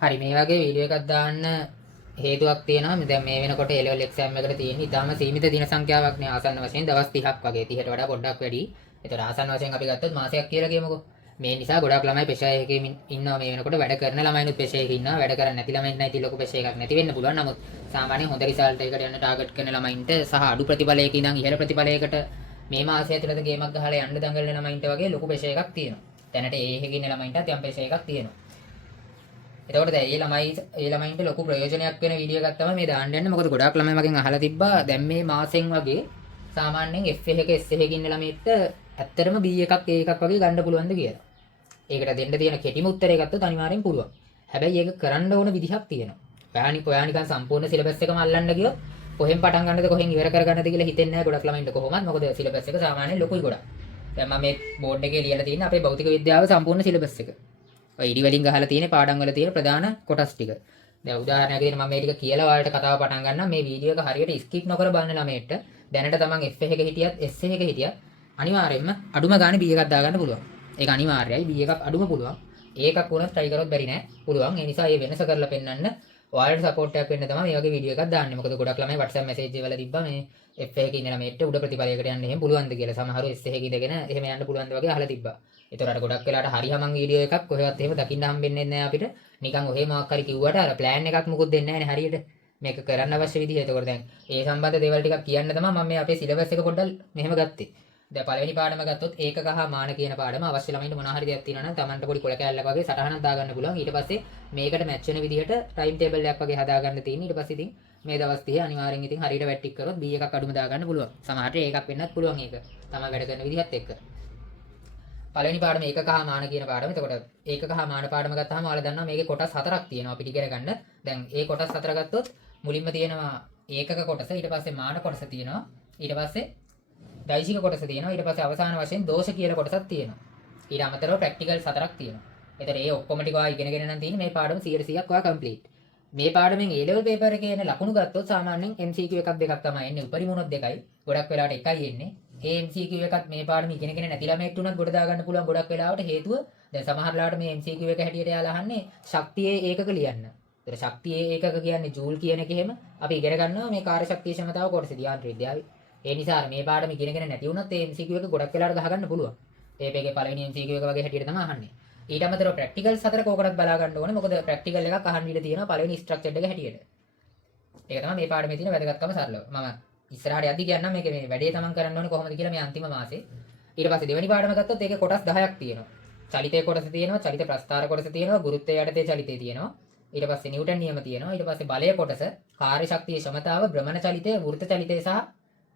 හරි මේ වගේ වීඩියෝ එකක් දාන්න හේතුවක් තියෙනවා. දැන් මේ වෙනකොට A level exam එකකට තියෙන ඉතාලම සීමිත දින සංඛ්‍යාවක් නේ ආසන්න වශයෙන් දවස් 30ක් වගේ 30ට වඩා පොඩ්ඩක් වැඩි. ඒතර ආසන්න වශයෙන් අපි ගත්තොත් මාසයක් කියලා කියමුකෝ. මේ නිසා ගොඩක් ළමයි පෙෂර් එකකින් ඉන්නවා මේ වෙනකොට වැඩ කරන ළමයිනුත් පෙෂර් එකකින් ඉන්නවා. වැඩ කරන්නේ නැති ළමයින්ට නැති ලොකු පෙෂර් එකක් නැති වෙන්න පුළුවන්. නමුත් සාමාන්‍යයෙන් හොඳ රිසල්ට් එකකට යන්න ටාගට් කරන ළමයින්ට සහ අඩු ප්‍රතිඵලයක ඉඳන් ඉහළ ප්‍රතිඵලයකට මේ මාසය ඇතුළත ගේමක් ගහලා යන්න දඟලන ළමයින්ට වගේ ලොකු පෙෂර් එකක් තියෙනවා. දැනට ඒ එකකින් ඉන්න ළමයින්ටත් යම් පෙෂර් එකක් තියෙනවා. එතකොට දැන් ඒ ළමයින්ට ලොකු ප්‍රයෝජනයක් වෙන වීඩියෝ එකක් තමයි මේ දාන්න යන්නේ. මොකද ගොඩාක් ළමයි මගෙන් අහලා තිබ්බා දැන් මේ මාසෙන් වගේ සාමාන්‍යයෙන් FA එක SA එකකින් ඉන්න ළමයින්ට ඇත්තටම B එකක් A එකක් වගේ ගන්න පුළුවන්ද කියලා. ඒකට දෙන්න තියෙන කෙටිම උත්තරය ගත්තොත් අනිවාර්යෙන් පුළුවන්. හැබැයි ඒක කරන්න ඕන විදිහක් තියෙනවා. ඔයා නිකන් සම්පූර්ණ සිලබස් එකම අල්ලන්න ගියොත් කොහෙන් පටන් ගන්නද කොහෙන් ඉවර කරගන්නද කියලා හිතෙන්නේ නැහැ ගොඩක් ළමයින්ට කොහොමද. මොකද සිලබස් එක සාමාන්‍යයෙන් ලොකුයි ගොඩක්. දැන් මම මේ බෝඩ් එකේ ලියලා තියෙන අපේ භෞතික විද්‍යාව සම්පූර්ණ සිලබස් එක. ඔය ඉරි වලින් ගහලා තියෙන පාඩම් වල තියෙන ප්‍රධාන කොටස් ටික. දැන් උදාහරණයක් විදිහට මම මේ ටික කියලා ඔයාලට කතාව පටන් ගන්නම්. මේ වීඩියෝ එක හරියට ස්කිප් නොකර බලන ළමයට දැනට තමන් FA එක හිටියත් SA එක හිටියත් අනිවාර්යයෙන්ම අඩුම ගානේ B එකක් දාගන්න පුළුවන්. ඒක අනිවාර්යයි. B එකක් අඩුම පුළුවන්. ඒකක් වුණත් try කරොත් බැරි නෑ. පුළුවන්. ඒ නිසා මේ වෙනස කරලා පෙන්නන්න ඔයාලට සපෝට් එකක් වෙන්න තමයි මේ වගේ වීඩියෝ එකක් දාන්නේ. මොකද ගොඩක් ළමයි WhatsApp message වල තිබ්බා මේ FA එකේ ඉන්න ළමයට උඩ ප්‍රතිඵලයකට යන්න එහෙම පුළුවන්ද කියලා. සමහරව SA එකේ ඉඳගෙන එහෙම යන්න පුළුවන්ද වගේ අහලා තිබ්බා. ඒතරට ගොඩක් වෙලාට හරි හමන් වීඩියෝ එකක් කොහෙවත් එහෙම දකින්න හම්බෙන්නේ නැහැ අපිට. නිකන් ඔහේ මොකක් හරි කිව්වට අර ප්ලෑන් එකක් මුකුත් දෙන්නේ නැහැ නේ හරියට. මේක කරන්න අවශ්‍ය විදිහ. ඒතකොට දැන් ඒ සම්බන්ධ දේවල් ටිකක් කියන්න තමයි මම මේ අපේ සිලබස් එක පොඩ්ඩක් මෙහෙම ගත්තේ. දැන් පළවෙනි පාඩම ගත්තොත් ඒකක හා මාන කියන පාඩම අවශ්‍ය ළමයින්ට මොනවා හරි දෙයක් තියෙනවා නම් Tamanට පොඩි කොල කැලලක් වගේ සටහනක් දාගන්න පුළුවන්. ඊට පස්සේ මේකට මැච් වෙන විදිහට ටයිම් ටේබල් එකක් වගේ හදාගන්න තියෙන. ඊට පස්සේ ඉතින් මේ දවස් 30 අනිවාර්යෙන් ඉතින් හරියට වැට්ටික් කරොත් B එකක් අඩුම දාගන්න පුළුවන්. සමහරට ඒකක් වෙන්නත් පුළුවන් ඒක. තමයි වැඩ කරන විදිහත් එක්ක. පළවෙනි පාඩම ඒකක හා මාන කියන පාඩම. එතකොට ඒකක හා මාන පාඩම ගත්තාම ඔයාලා දන්නවා මේකේ කොටස් හතරක් තියෙනවා අපිට ඉගෙන ගන්න. දැන් ඒ කොටස් හතර ගත්තොත් මුලින්ම තියෙනවා ඒකක කොටස, ඊට පස්සේ මාන කොටස තියෙනවා. ඊට පස්සේ දෛශික කොටස තියෙනවා. ඊට පස්සේ අවසාන වශයෙන් දෝෂ කියලා කොටසක් තියෙනවා. ඊට අමතරව ප්‍රැක්ටිකල් හතරක් තියෙනවා. ඒතර ඒ ඔක්කොම ටික ඔයා ඉගෙනගෙන නම් තියෙන්නේ මේ පාඩම 100%ක් ඔයා කම්ප්ලීට්. මේ පාඩමෙන් A level paper එකේ එන ලකුණු ගත්තොත් සාමාන්‍යයෙන් MCQ එකක් දෙකක් තමයි එන්නේ. උපරිම උනොත් දෙකයි. ගොඩක් වෙලාවට එකයි එන්නේ. ඒ MCQ එකත් මේ පාඩම ඉගෙනගෙන නැති ළමයෙක්ට උනත් ගොඩ දාගන්න පුළුවන් ගොඩක් වෙලාවට හේතුව දැන් සමහර ලාවට මේ MCQ එක හැටියට යාලා අහන්නේ ශක්තියේ ඒකක ලියන්න. ඒතර ශක්තියේ ඒකක කියන්නේ ජූල් කියන එක එහෙම අපි ඉගෙන ගන්නවා මේ කාර්ය ශක්තිය ක්ෂමතාව කොටසදී යාන්ත්‍ර විද්‍යාවේ. ඒ නිසා මේ පාඩම ඉගෙනගෙන නැති වුණත් ඒ MCQ එක ගොඩක් වෙලාවට ගහගන්න පුළුවන්. ඒකේ පළවෙනි MCQ එක වගේ හැටියට තමයි අහන්නේ. ඊට අමතරව ප්‍රැක්ටිකල්ස් හතර කෝකටත් බලා ගන්න ඕනේ. මොකද ප්‍රැක්ටිකල් එකක් අහන්න ඉඩ තියෙනවා පළවෙනි ස්ට්‍රක්චර්ඩ් එක හැටියට. ඒක තමයි මේ පාඩමේ තියෙන වැදගත්කම සරලව. මම ඉස්සරහට යද්දි කියන්නම් මේක මේ වැඩේ තමන් කරන්න ඕනේ කොහොමද කියලා මේ අන්තිම මාසේ. ඊට පස්සේ දෙවෙනි පාඩම ගත්තොත් ඒකේ කොටස් 10ක් තියෙනවා. චලිතයේ කොටස තියෙනවා, චලිත ප්‍රස්ථාර කොටස තියෙනවා, ගුරුත්වය යටතේ චලිතය තියෙනවා. ඊට පස්සේ නිව්ටන් නියම තියෙනවා. ඊට පස්සේ බලය කොටස, කාර්ය ශක්තියේ ක්ෂමතාව, භ්‍රමණ චලිතය, වෘත්ත චලිතය සහ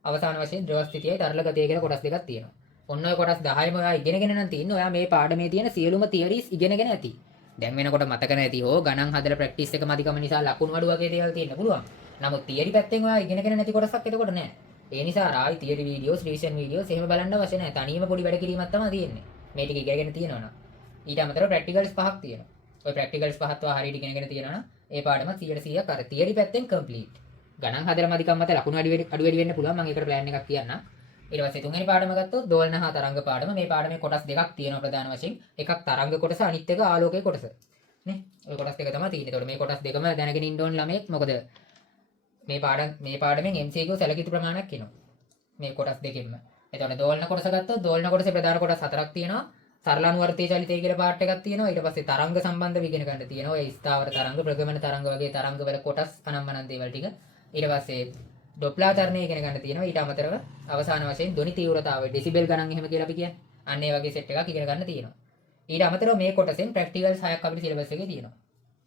අවසාන වශයෙන් ද්‍රව ස්ථිතියයි තරල ගතිය කියලා කොටස් දෙකක් තියෙනවා. ඔන්න ඔය කොටස් 10ම ඔයා ඉගෙනගෙන නම් තින්නේ. ඔයා මේ පාඩමේ තියෙන සියලුම තියරිස් ඉගෙනගෙන ඇති. දැන් වෙනකොට මතක නැති හෝ ගණන් හදලා ප්‍රැක්ටිස් එක මදිකම නිසා ලකුණු අඩු වගේ දේවල් තියෙන්න පුළුවන්. නමුත් තියරි පැත්තෙන් ඔයා ඉගෙනගෙන නැති කොටසක් එතකොට නෑ. ඒ නිසා ආයි තියරි වීඩියෝස්, රිවිෂන් වීඩියෝස් එහෙම බලන්න අවශ්‍ය නැහැ. තනියම පොඩි වැඩ කිරීමක් තමයි තියෙන්නේ. මේ ටික ඉගෙනගෙන තියෙනවා. ඊට අමතරව ප්‍රැක්ටිකල්ස් පහක් තියෙනවා. ඔය ප්‍රැක්ටිකල්ස් පහත් ඔයා හරියට ඉගෙනගෙන තියෙනවා නම් ඒ පාඩම 100%ක් අර තියරි පැත්තෙන් කම්ප්ලීට්. ගණන් හදලා මදිකම් මත ලකුණු අඩු වැඩි වෙන්න පුළුවන්. මම ඒකට ප්ලෑන් එකක් කියන්නම්. ඊට පස්සේ තුන්වෙනි පාඩම ගත්තොත් දෝලන හා තරංග පාඩම. මේ පාඩමේ කොටස් දෙකක් තියෙනවා ප්‍රධාන වශයෙන්. එකක් තරංග කොටස, අනිත් එක ආලෝකයේ කොටස. නේ? ඔය කොටස් දෙක තමයි තියෙන්නේ. ඒතකොට මේ කොටස් දෙකම දැනගෙන ඉන්න ඕන ළමයෙක්. මොකද මේ පාඩමෙන් MCQ සැලකිත ප්‍රමාණයක් එනවා. මේ කොටස් දෙකෙන්ම. එතකොට දෝලන කොටස ගත්තොත් දෝලන කොටසේ ප්‍රධාන කොටස් හතරක් තියෙනවා. සරල අනුවර්තී චලිතය කියලා පාර්ට් එකක් තියෙනවා. ඊට පස්සේ තරංග සම්බන්ධව ඉගෙන ගන්න තියෙනවා. ඒ ස්ථාවර තරංග, ප්‍රගමන තරංග වගේ තරංග වල කොටස් අනම්මනම් දේවල් ටික. ඊට පස්සේ ඩොප්ලර් තරණය ඉගෙන ගන්න තියෙනවා. ඊට අමතරව අවසාන වශයෙන් ධ්වනි තීව්‍රතාවය ඩෙසිබල් ගණන් එහෙම කියලා අපි කියන්නේ. අන්න ඒ වගේ සෙට් එකක් ඉගෙන ගන්න තියෙනවා. ඊට අමතරව මේ කොටසෙන් ප්‍රැක්ටිකල්ස් 6ක් අපිට සිලබස් එකේ තියෙනවා.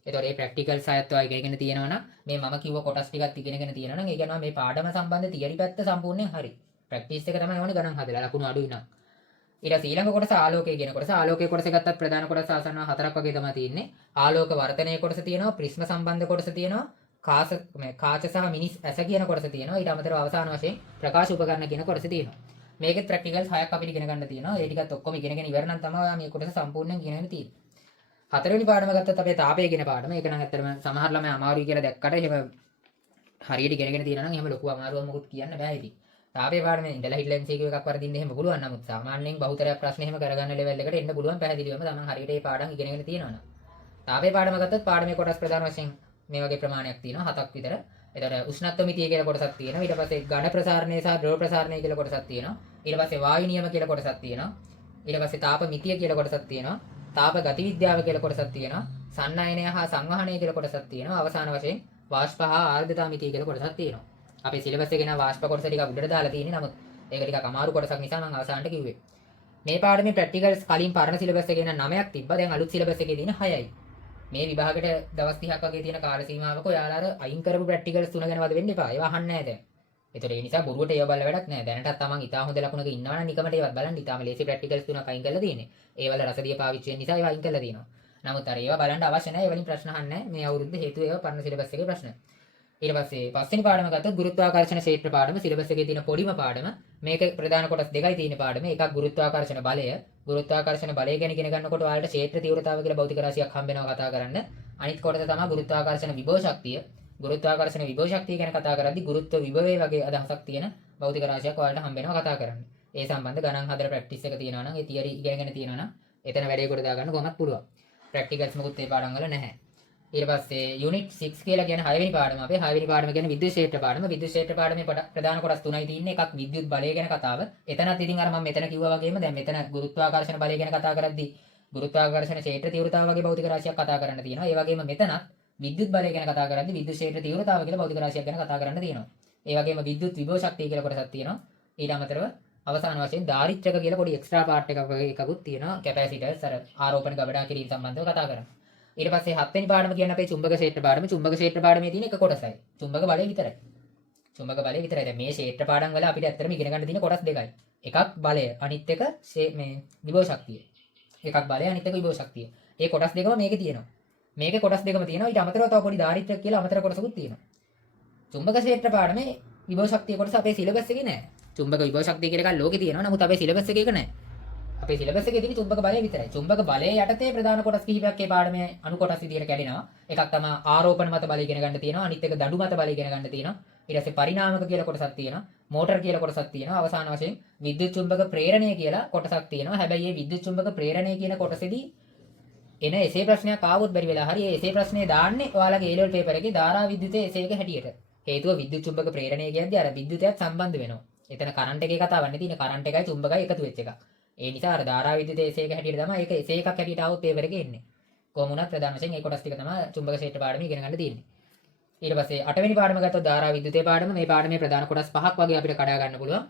ඒතකොට මේ ප්‍රැක්ටිකල්ස් 6ත් ඔය ඉගෙනගෙන තියෙනවා නම් මේ මම කිව්ව කොටස් ටිකත් ඉගෙනගෙන තියෙනවා නම් ඒ කියනවා මේ පාඩම සම්බන්ධ තියරි පැත්ත සම්පූර්ණයෙන් හරි. ප්‍රැක්ටිස් එක තමයි ඕනේ ගණන් හදලා ලකුණු අඩුයි නම්. ඊට ඊළඟ කොටස ආලෝකය කියන කොටස. ආලෝකයේ කොටස ගත්තත් ප්‍රධාන කොටස ආසන්න හතරක් වගේ තමයි තියෙන්නේ. ආලෝක වර්ධනයේ කොටස තියෙනවා, ප්‍රිස්ම සම්බන්ධ කොටස තියෙනවා, කාච සහ මිනිස් ඇස කියන කොටස තියෙනවා. ඊට අමතරව අවසාන වශයෙන් ප්‍රකාශ උපකරණ කියන කොටස තියෙනවා. මේකෙත් ප්‍රැක්ටිකල්ස් 6ක් අපිට ඉගෙන ගන්න තියෙනවා. ඒ ටිකත් ඔක්කොම ඉගෙනගෙන ඉවර නම් තමයි ඔයා මේ කොටස සම්පූර්ණයෙන් ඉගෙනගෙන තියෙන්නේ. හතරවෙනි පාඩම ගත්තත් අපේ තාපය කියන පාඩම. ඒක නම් ඇත්තටම සමහර ළමයි අමාරුයි කියලා දැක්කට එහෙම හරියට ඉගෙනගෙන තියෙනවා නම් එහෙම ලොකු අමාරුවක් මොකුත් කියන්න බෑ ඉතින්. තාපේ පාඩමේ ඉඳලා හිටලා MCQ එකක් වරදින්න එහෙම පුළුවන්. නමුත් සාමාන්‍යයෙන් බහුතරයක් ප්‍රශ්න එහෙම කරගන්න ලෙවල් එකට එන්න පුළුවන් පැහැදිලිවම තමන් හරියට මේ පාඩම් ඉගෙනගෙන තියෙනවා නම්. තාපේ පාඩම ගත්තොත් පාඩමේ කොටස් ප්‍රධාන වශයෙන් මේ වගේ ප්‍රමාණයක් තියෙනවා 7ක් විතර. එතකොට උෂ්ණත්ව මිතිය කියලා කොටසක් තියෙනවා. ඊට පස්සේ ඝන ප්‍රසාරණය සහ ද්‍රව ප්‍රසාරණය කියලා කොටසක් තියෙනවා. ඊට පස්සේ වායු නියම කියලා කොටසක් තියෙනවා. ඊට පස්සේ තාප මිතිය කියලා කොටසක් තියෙනවා. තාප ගති විද්‍යාව කියලා කොටසක් තියෙනවා. සන්නයනය හා සංවහනය කියලා කොටසක් තියෙනවා. අවසාන වශයෙන් වාෂ්ප හා ආර්ද්‍රතා මිතිය කියලා කොටසක් තියෙනවා. අපේ සිලබස් එකේ නම් වාෂ්ප කොටස ටිකක් උඩට දාලා තියෙන්නේ. නමුත් ඒක ටිකක් අමාරු කොටසක් නිසා මම අවසානට කිව්වේ. මේ පාඩමේ ප්‍රැක්ටිකල්ස් කලින් පරණ සිලබස් එකේ නම් 9ක් තිබ්බා. දැන් අලුත් සිලබස් එකේ තියෙන 6යි. මේ විභාගයට දවස් 30ක් වගේ තියෙන කාල සීමාවක ඔයාලා අර අයින් කරපු ප්‍රැක්ටිකල්ස් 3 ගැන වද වෙන්න එපා. ඒවා අහන්නේ නැහැ දැන්. ඒතර ඒ නිසා බොරුවට ඒව බලලා වැඩක් නැහැ. දැනටත් තමන් ඉතා හොඳ ලකුණක ඉන්නවා නම් නිකමට ඒවත් බලන්න. ඉතාලම ලේසි ප්‍රැක්ටිකල්ස් 3ක් අයින් කරලා තියෙන්නේ. ඒවල රසදිය පාවිච්චි වෙන නිසා ඒවා අයින් කරලා තියෙනවා. නමුත් අර ඒවා බලන්න අවශ්‍ය නැහැ. ඒ වලින් ප්‍රශ්න අහන්නේ නැහැ. මේ අවුරුද්ද හේතුව ඒවා පරණ සිලබස් එකේ ප්‍රශ්න. ඊට පස්සේ පස්වෙනි පාඩම ගත්තොත් ගුරුත්වාකර්ෂණ ක්ෂේත්‍ර පාඩම සිලබස් එකේ තියෙන පොඩිම පාඩම. මේක ප්‍රධාන කොටස් දෙකයි තියෙන පාඩම. එකක් ගුරුත්වාකර්ෂණ බලය. ගුරුත්වාකර්ෂණ බලය ගැන ඉගෙන ගන්නකොට ඔයාලට ක්ෂේත්‍ර තීව්‍රතාව කියලා භෞතික රාශියක් හම්බ වෙනවා කතා කරන්න. අනිත් කොටස තමයි ගුරුත්වාකර්ෂණ විභව ශක්තිය. ගුරුත්වාකර්ෂණ විභව ශක්තිය ගැන කතා කරද්දී ගුරුත්ව විභවයේ වගේ අදහසක් තියෙන භෞතික රාශියක් ඔයාලට හම්බ වෙනවා කතා කරන්න. ඒ සම්බන්ධ ගණන් හදලා ප්‍රැක්ටිස් එක තියෙනවා නම් ඒ තියරි ඉගෙනගෙන තියෙනවා නම් එතන වැඩේ කොට දාගන්න කොහොමත් පුළුවන්. ප්‍රැක්ටිකල්ස් මොකුත් ඒ පාඩම් වල නැහැ. ඊට පස්සේ යුනිට් 6 කියලා කියන 6 වෙනි පාඩම අපේ 6 වෙනි පාඩම කියන්නේ විද්‍යුත් ක්ෂේත්‍ර පාඩම. විද්‍යුත් ක්ෂේත්‍ර පාඩමේ ප්‍රධාන කොටස් තුනයි තියෙන්නේ. එකක් විද්‍යුත් බලය ගැන කතාව. එතනත් ඉතින් අර මම මෙතන කිව්වා වගේම දැන් මෙතන ගුරුත්වාකර්ෂණ බලය ගැන කතා කරද්දී ගුරුත්වාකර්ෂණ ක්ෂේත්‍ර තීව්‍රතාව වගේ භෞතික රාශියක් කතා කරන්න තියෙනවා. ඒ වගේම මෙතනත් විද්‍යුත් බලය ගැන කතා කරද්දී විද්‍යුත් ක්ෂේත්‍ර තීව්‍රතාව කියලා භෞතික රාශියක් ගැන කතා කරන්න තියෙනවා. ඒ වගේම විද්‍යුත් විභව ශක්තිය කියලා කොටසක් තියෙනවා. ඊට අමතරව අවසාන වශයෙන් ධාරිත්‍රක කියලා පොඩි එක්ස්ට්‍රා පාර්ට් එකක් වගේ එකකුත් තියෙනවා. කැපැසිටර්ස් අර ආරෝපණ ගබඩා කිරීම සම්බන්ධව කතා කරනවා. ඊට පස්සේ 7 වෙනි පාඩම කියන්නේ අපේ චුම්බක ක්ෂේත්‍ර පාඩම. චුම්බක ක්ෂේත්‍ර පාඩමේ තියෙන එක කොටසයි. චුම්බක බලය විතරයි. චුම්බක බලය විතරයි. දැන් මේ ක්ෂේත්‍ර පාඩම් වල අපිට ඇත්තටම ඉගෙන ගන්න තියෙන කොටස් දෙකයි. එකක් බලය, අනිත් එක මේ විභව ශක්තිය. එකක් බලය, අනිත් එක විභව ශක්තිය. මේ කොටස් දෙකම මේකේ තියෙනවා. මේකේ කොටස් දෙකම තියෙනවා. ඊට අමතරව තව පොඩි ධාරිත්‍රයක් කියලා අමතර කොටසකුත් තියෙනවා. චුම්බක ක්ෂේත්‍ර පාඩමේ විභව ශක්තිය කොටස අපේ සිලබස් එකේ නැහැ. චුම්බක විභව ශක්තිය කියලා එකක් ලෝකේ තියෙනවා. නමුත් අපේ සිලබස් එකේ ඒක නැහැ. අපේ සිලබස් එකේ තියෙන චුම්බක බලය විතරයි. චුම්බක බලය යටතේ ප්‍රධාන කොටස් කිහිපයක් මේ පාඩමේ අනු කොටස් විදියට කැඩෙනවා. එකක් තමයි ආරෝපණ මත බලය ඉගෙන ගන්න තියෙනවා. අනිත් එක දඬු මත බලය ඉගෙන ගන්න තියෙනවා. ඊට පස්සේ පරිණාමක කියලා කොටසක් තියෙනවා. මෝටර් කියලා කොටසක් තියෙනවා. අවසාන වශයෙන් විද්‍යුත් චුම්බක ප්‍රේරණය කියලා කොටසක් තියෙනවා. හැබැයි මේ විද්‍යුත් චුම්බක ප්‍රේරණය කියන කොටසේදී එන එසේ ප්‍රශ්නයක් ආවොත් බැරි වෙලා හරි ඒ එසේ ප්‍රශ්නේ දාන්නේ ඔයාලගේ A level paper එකේ ධාරා විද්‍යුතයේ එසේක හැටියට. හේතුව විද්‍යුත් චුම්බක ප්‍රේරණය කියද්දී අර විද්‍යුතයත් සම්බන්ධ වෙනවා. එතන කරන්ට් එකේ කතාවක් නෙවෙයි තියෙන කරන්ට් එකයි චුම්බකයි එකතු වෙච්ච එකක්. ඒ නිසා අර ධාරා විද්‍යුතයේ එසේක හැටියට තමයි ඒක එසේ එකක් හැටියට આવොත් paper එකේ එන්නේ. කොහොම වුණත් ප්‍රධාන වශයෙන් මේ කොටස් ටික තමයි චුම්බක ක්ෂේත්‍ර පාඩමේ ඉගෙන ගන්න තියෙන්නේ. ඊට පස්සේ 8 වෙනි පාඩම ගත්තොත් ධාරා විද්‍යුතයේ පාඩම. මේ පාඩමේ ප්‍රධාන කොටස් පහක් වගේ අපිට කඩා ගන්න පුළුවන්.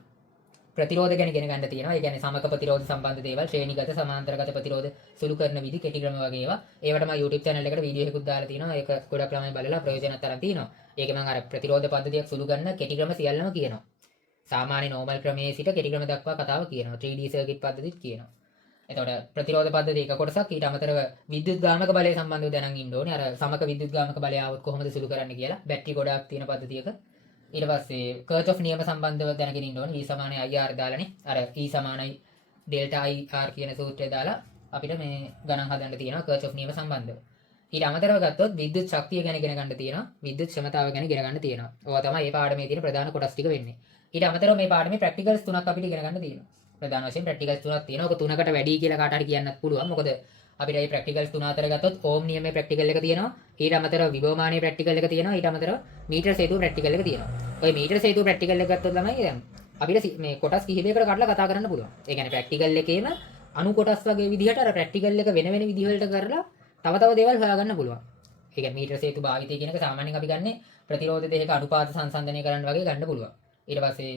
ප්‍රතිරෝධ ගැන ඉගෙන ගන්න තියෙනවා. ඒ කියන්නේ සමක ප්‍රතිරෝධ සම්බන්ධ දේවල්, ශ්‍රේණිගත සමාන්තරගත ප්‍රතිරෝධ සුළු කරන විදි, කෙටි ක්‍රම වගේ ඒවා. ඒවට මම YouTube channel එකට වීඩියෝ එකකුත් දාලා තියෙනවා. ඒක ගොඩක් ළමයි බලලා ප්‍රයෝජනවත් තරම් තියෙනවා. ඒක මම අර ප්‍රතිරෝධ පද්ධතියක් සුළු කරන කෙටි ක්‍රම සියල්ලම කියනවා. සාමාන්‍ය normal ක්‍රමයේ සිට කෙටි ක්‍රම දක්වා කතාව කියනවා. 3D circuit පද්ධතිත් කියනවා. එතකොට ප්‍රතිරෝධ පද්ධතිය එක කොටසක්. ඊට අමතරව විද්‍යුත් ගාමක බලය සම්බන්ධව දැනන් ඉන්න ඕනේ. අර සමක විද්‍යුත් ගාමක බලය આવොත් කොහොමද සුළු කරන්න කියලා. බැටරි ගොඩාක් තියෙන පද්ධතියක. ඊට පස්සේ කර්චොෆ් නියම සම්බන්ධව දැනගෙන ඉන්න ඕනේ. E සමානයි IR දාලානේ. අර E සමානයි ඩෙල්ටා IR කියන සූත්‍රය දාලා අපිට මේ ගණන් හදන්න තියෙනවා කර්චොෆ් නියම සම්බන්ධව. ඊට අමතරව ගත්තොත් විද්‍යුත් ශක්තිය ගැන ඉගෙන ගන්න තියෙනවා. විද්‍යුත් ක්ෂමතාව ගැන ඉගෙන ගන්න තියෙනවා. ඕවා තමයි මේ පාඩමේ තියෙන ප්‍රධාන කොටස් ටික වෙන්නේ. ඊට අමතරව මේ පාඩමේ ප්‍රැක්ටිකල්ස් තුනක් අපිට ඉගෙන ගන්න තියෙනවා. ප්‍රධාන වශයෙන් ප්‍රැක්ටිකල්ස් තුනක් තියෙනවා. ඔක තුනකට වැඩි කියලා කාට හරි කියන්නත් පුළුවන්. මොකද අපිට මේ ප්‍රැක්ටිකල්ස් තුන අතර ගත්තොත් ඕම් නියමයේ ප්‍රැක්ටිකල් එක තියෙනවා. ඊට අමතරව විභවමානයේ ප්‍රැක්ටිකල් එක තියෙනවා. ඊට අමතරව මීටර සේතුව ප්‍රැක්ටිකල් එක තියෙනවා. ඔය මීටර සේතුව ප්‍රැක්ටිකල් එක ගත්තොත් ළමයි දැන් අපිට මේ කොටස් කිහිපයකට කඩලා කතා කරන්න පුළුවන්. ඒ කියන්නේ ප්‍රැක්ටිකල් එකේම අණු කොටස් වගේ විදිහට අර ප්‍රැක්ටිකල් එක වෙන වෙන විදිහවලට කරලා තව තව දේවල් හොයාගන්න පුළුවන්. ඒ කියන්නේ මීටර සේතු භාවිතය කියන එක සාමාන්‍යයෙන් අපි ගන්නේ ප්‍රතිරෝධ දෙකක අනුපාත සංසන්දනය කරන්න වගේ ගන්න පුළුවන්. ඊට පස්සේ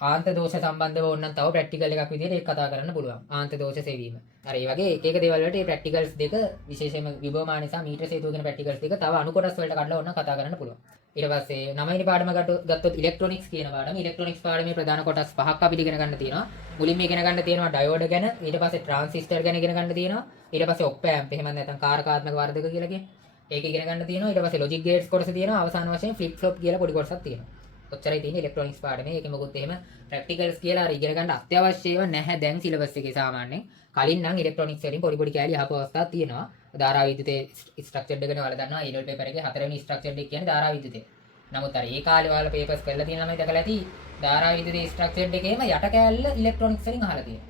ආන්ත දෝෂ සම්බන්ධව ඕනනම් තව ප්‍රැක්ටිකල් එකක් විදිහට ඒක කතා කරන්න පුළුවන්. ආන්ත දෝෂ සෙවීම. අර ඒ වගේ එක එක දේවල් වලට මේ ප්‍රැක්ටිකල්ස් දෙක විශේෂයෙන්ම විභවමාන නිසා මීටර සේතුව කියන ප්‍රැක්ටිකල්ස් දෙක තව අණු කොටස් වලට කඩලා ඕනනම් කතා කරන්න පුළුවන්. ඊට පස්සේ 9 වෙනි පාඩම ගත්තොත් ඉලෙක්ට්‍රොනික්ස් කියන පාඩම. ඉලෙක්ට්‍රොනික්ස් පාඩමේ ප්‍රධාන කොටස් පහක් අපිට ඉගෙන ගන්න තියෙනවා. මුලින්ම ඉගෙන ගන්න තියෙනවා ඩයෝඩ් ගැන, ඊට පස්සේ ට්‍රාන්සිස්ටර් ගැන ඉගෙන ගන්න තියෙනවා. ඊට පස්සේ ඔප් ඇම්ප් එහෙම නැත්නම් කාරකාත්මක වර්ධක කියලා කියන්නේ. ඒක ඉගෙන ගන්න තියෙනවා. ඊට පස්සේ ලොජික් ගේට්ස් කොටස තියෙනවා. අවසාන වශයෙන් ෆ්ලිප් ෆ්ලොප් කියලා පොඩි කොටසක් තියෙනවා. ඔච්චරයි තියෙන්නේ ඉලෙක්ට්‍රොනික්ස් පාඩමේ. ඒකෙ මොකුත් එහෙම ප්‍රැක්ටිකල්ස් කියලා අර ඉගෙන ගන්න අත්‍යවශ්‍ය ඒවා නැහැ දැන් සිලබස් එකේ සාමාන්‍යයෙන්. කලින් නම් ඉලෙක්ට්‍රොනික්ස් වලින් පොඩි පොඩි කෑලි අහපු අවස්ථාවක් තියෙනවා. ධාරා විද්‍යුතේ ස්ට්‍රක්චර්ඩ් එකනේ ඔයාලා දන්නවා. A level paper එකේ 4 වෙනි ස්ට්‍රක්චර්ඩ් එක කියන්නේ ධාරා විද්‍යුතේ. නමුත් අර ඒ කාලේ ඔයාලා පේපර්ස් කරලා තියෙන ළමයි දැකලා ඇති ධාරා විද්‍යුතේ ස්ට්‍රක්චර්ඩ් එකේම යට කෑල්ල ඉලෙක්ට්‍රොනික්ස් වලින් අහලා තියෙනවා.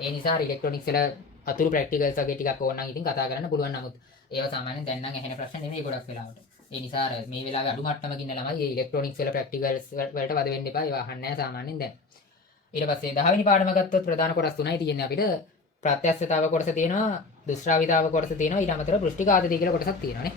ඒ නිසා ඉලෙක්ට්‍රොනික්ස් වල අතුරු ප්‍රැක්ටිකල්ස් වගේ ටිකක් ඕන නම් ඉතින් කතා කරන්න පුළුවන්. නමුත් ඒවා සාමාන්‍යයෙන් දැන් නම් ඇහෙන ප්‍රශ්න නෙමෙයි ගොඩක් වෙලාවට. ඒ නිසා අර මේ වෙලාවේ අඩු මට්ටමක ඉන්න ළමයි මේ ඉලෙක්ට්‍රොනික්ස් වල ප්‍රැක්ටිකල්ස් වලට වද වෙන්න එපා. ඒවා අහන්නේ නැහැ සාමාන්‍යයෙන් දැන්. ඊට පස්සේ 10 වෙනි පාඩම ගත්තොත් ප්‍රධාන කොටස් තුනයි තියෙන්නේ අපිට. ප්‍රත්‍යක්ෂතාව කොටස තියෙනවා, දුෂ්ටාවිතාව කොටස තියෙනවා, ඊට අමතරව පෘෂ්ටිකාතතිය කියලා කොටසක් තියෙනවානේ.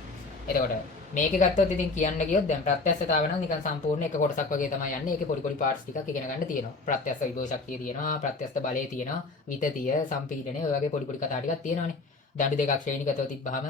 එතකොට මේක ගත්තොත් ඉතින් කියන්න ගියොත් දැන් ප්‍රත්‍යක්ෂතාව නම් නිකන් සම්පූර්ණ එක කොටසක් වගේ තමයි යන්නේ. ඒකේ පොඩි පොඩි පාර්ට්ස් ටිකක් ඉගෙන ගන්න තියෙනවා. ප්‍රත්‍යක්ෂ විභව ශක්තිය තියෙනවා, ප්‍රත්‍යක්ෂ බලය තියෙනවා, විතතිය, සම්පීඩනය, ඔය වගේ පොඩි පොඩි කතා ටිකක් තියෙනවානේ. දඬු දෙකක් ශ්‍රේණිගතව තිබ්බහම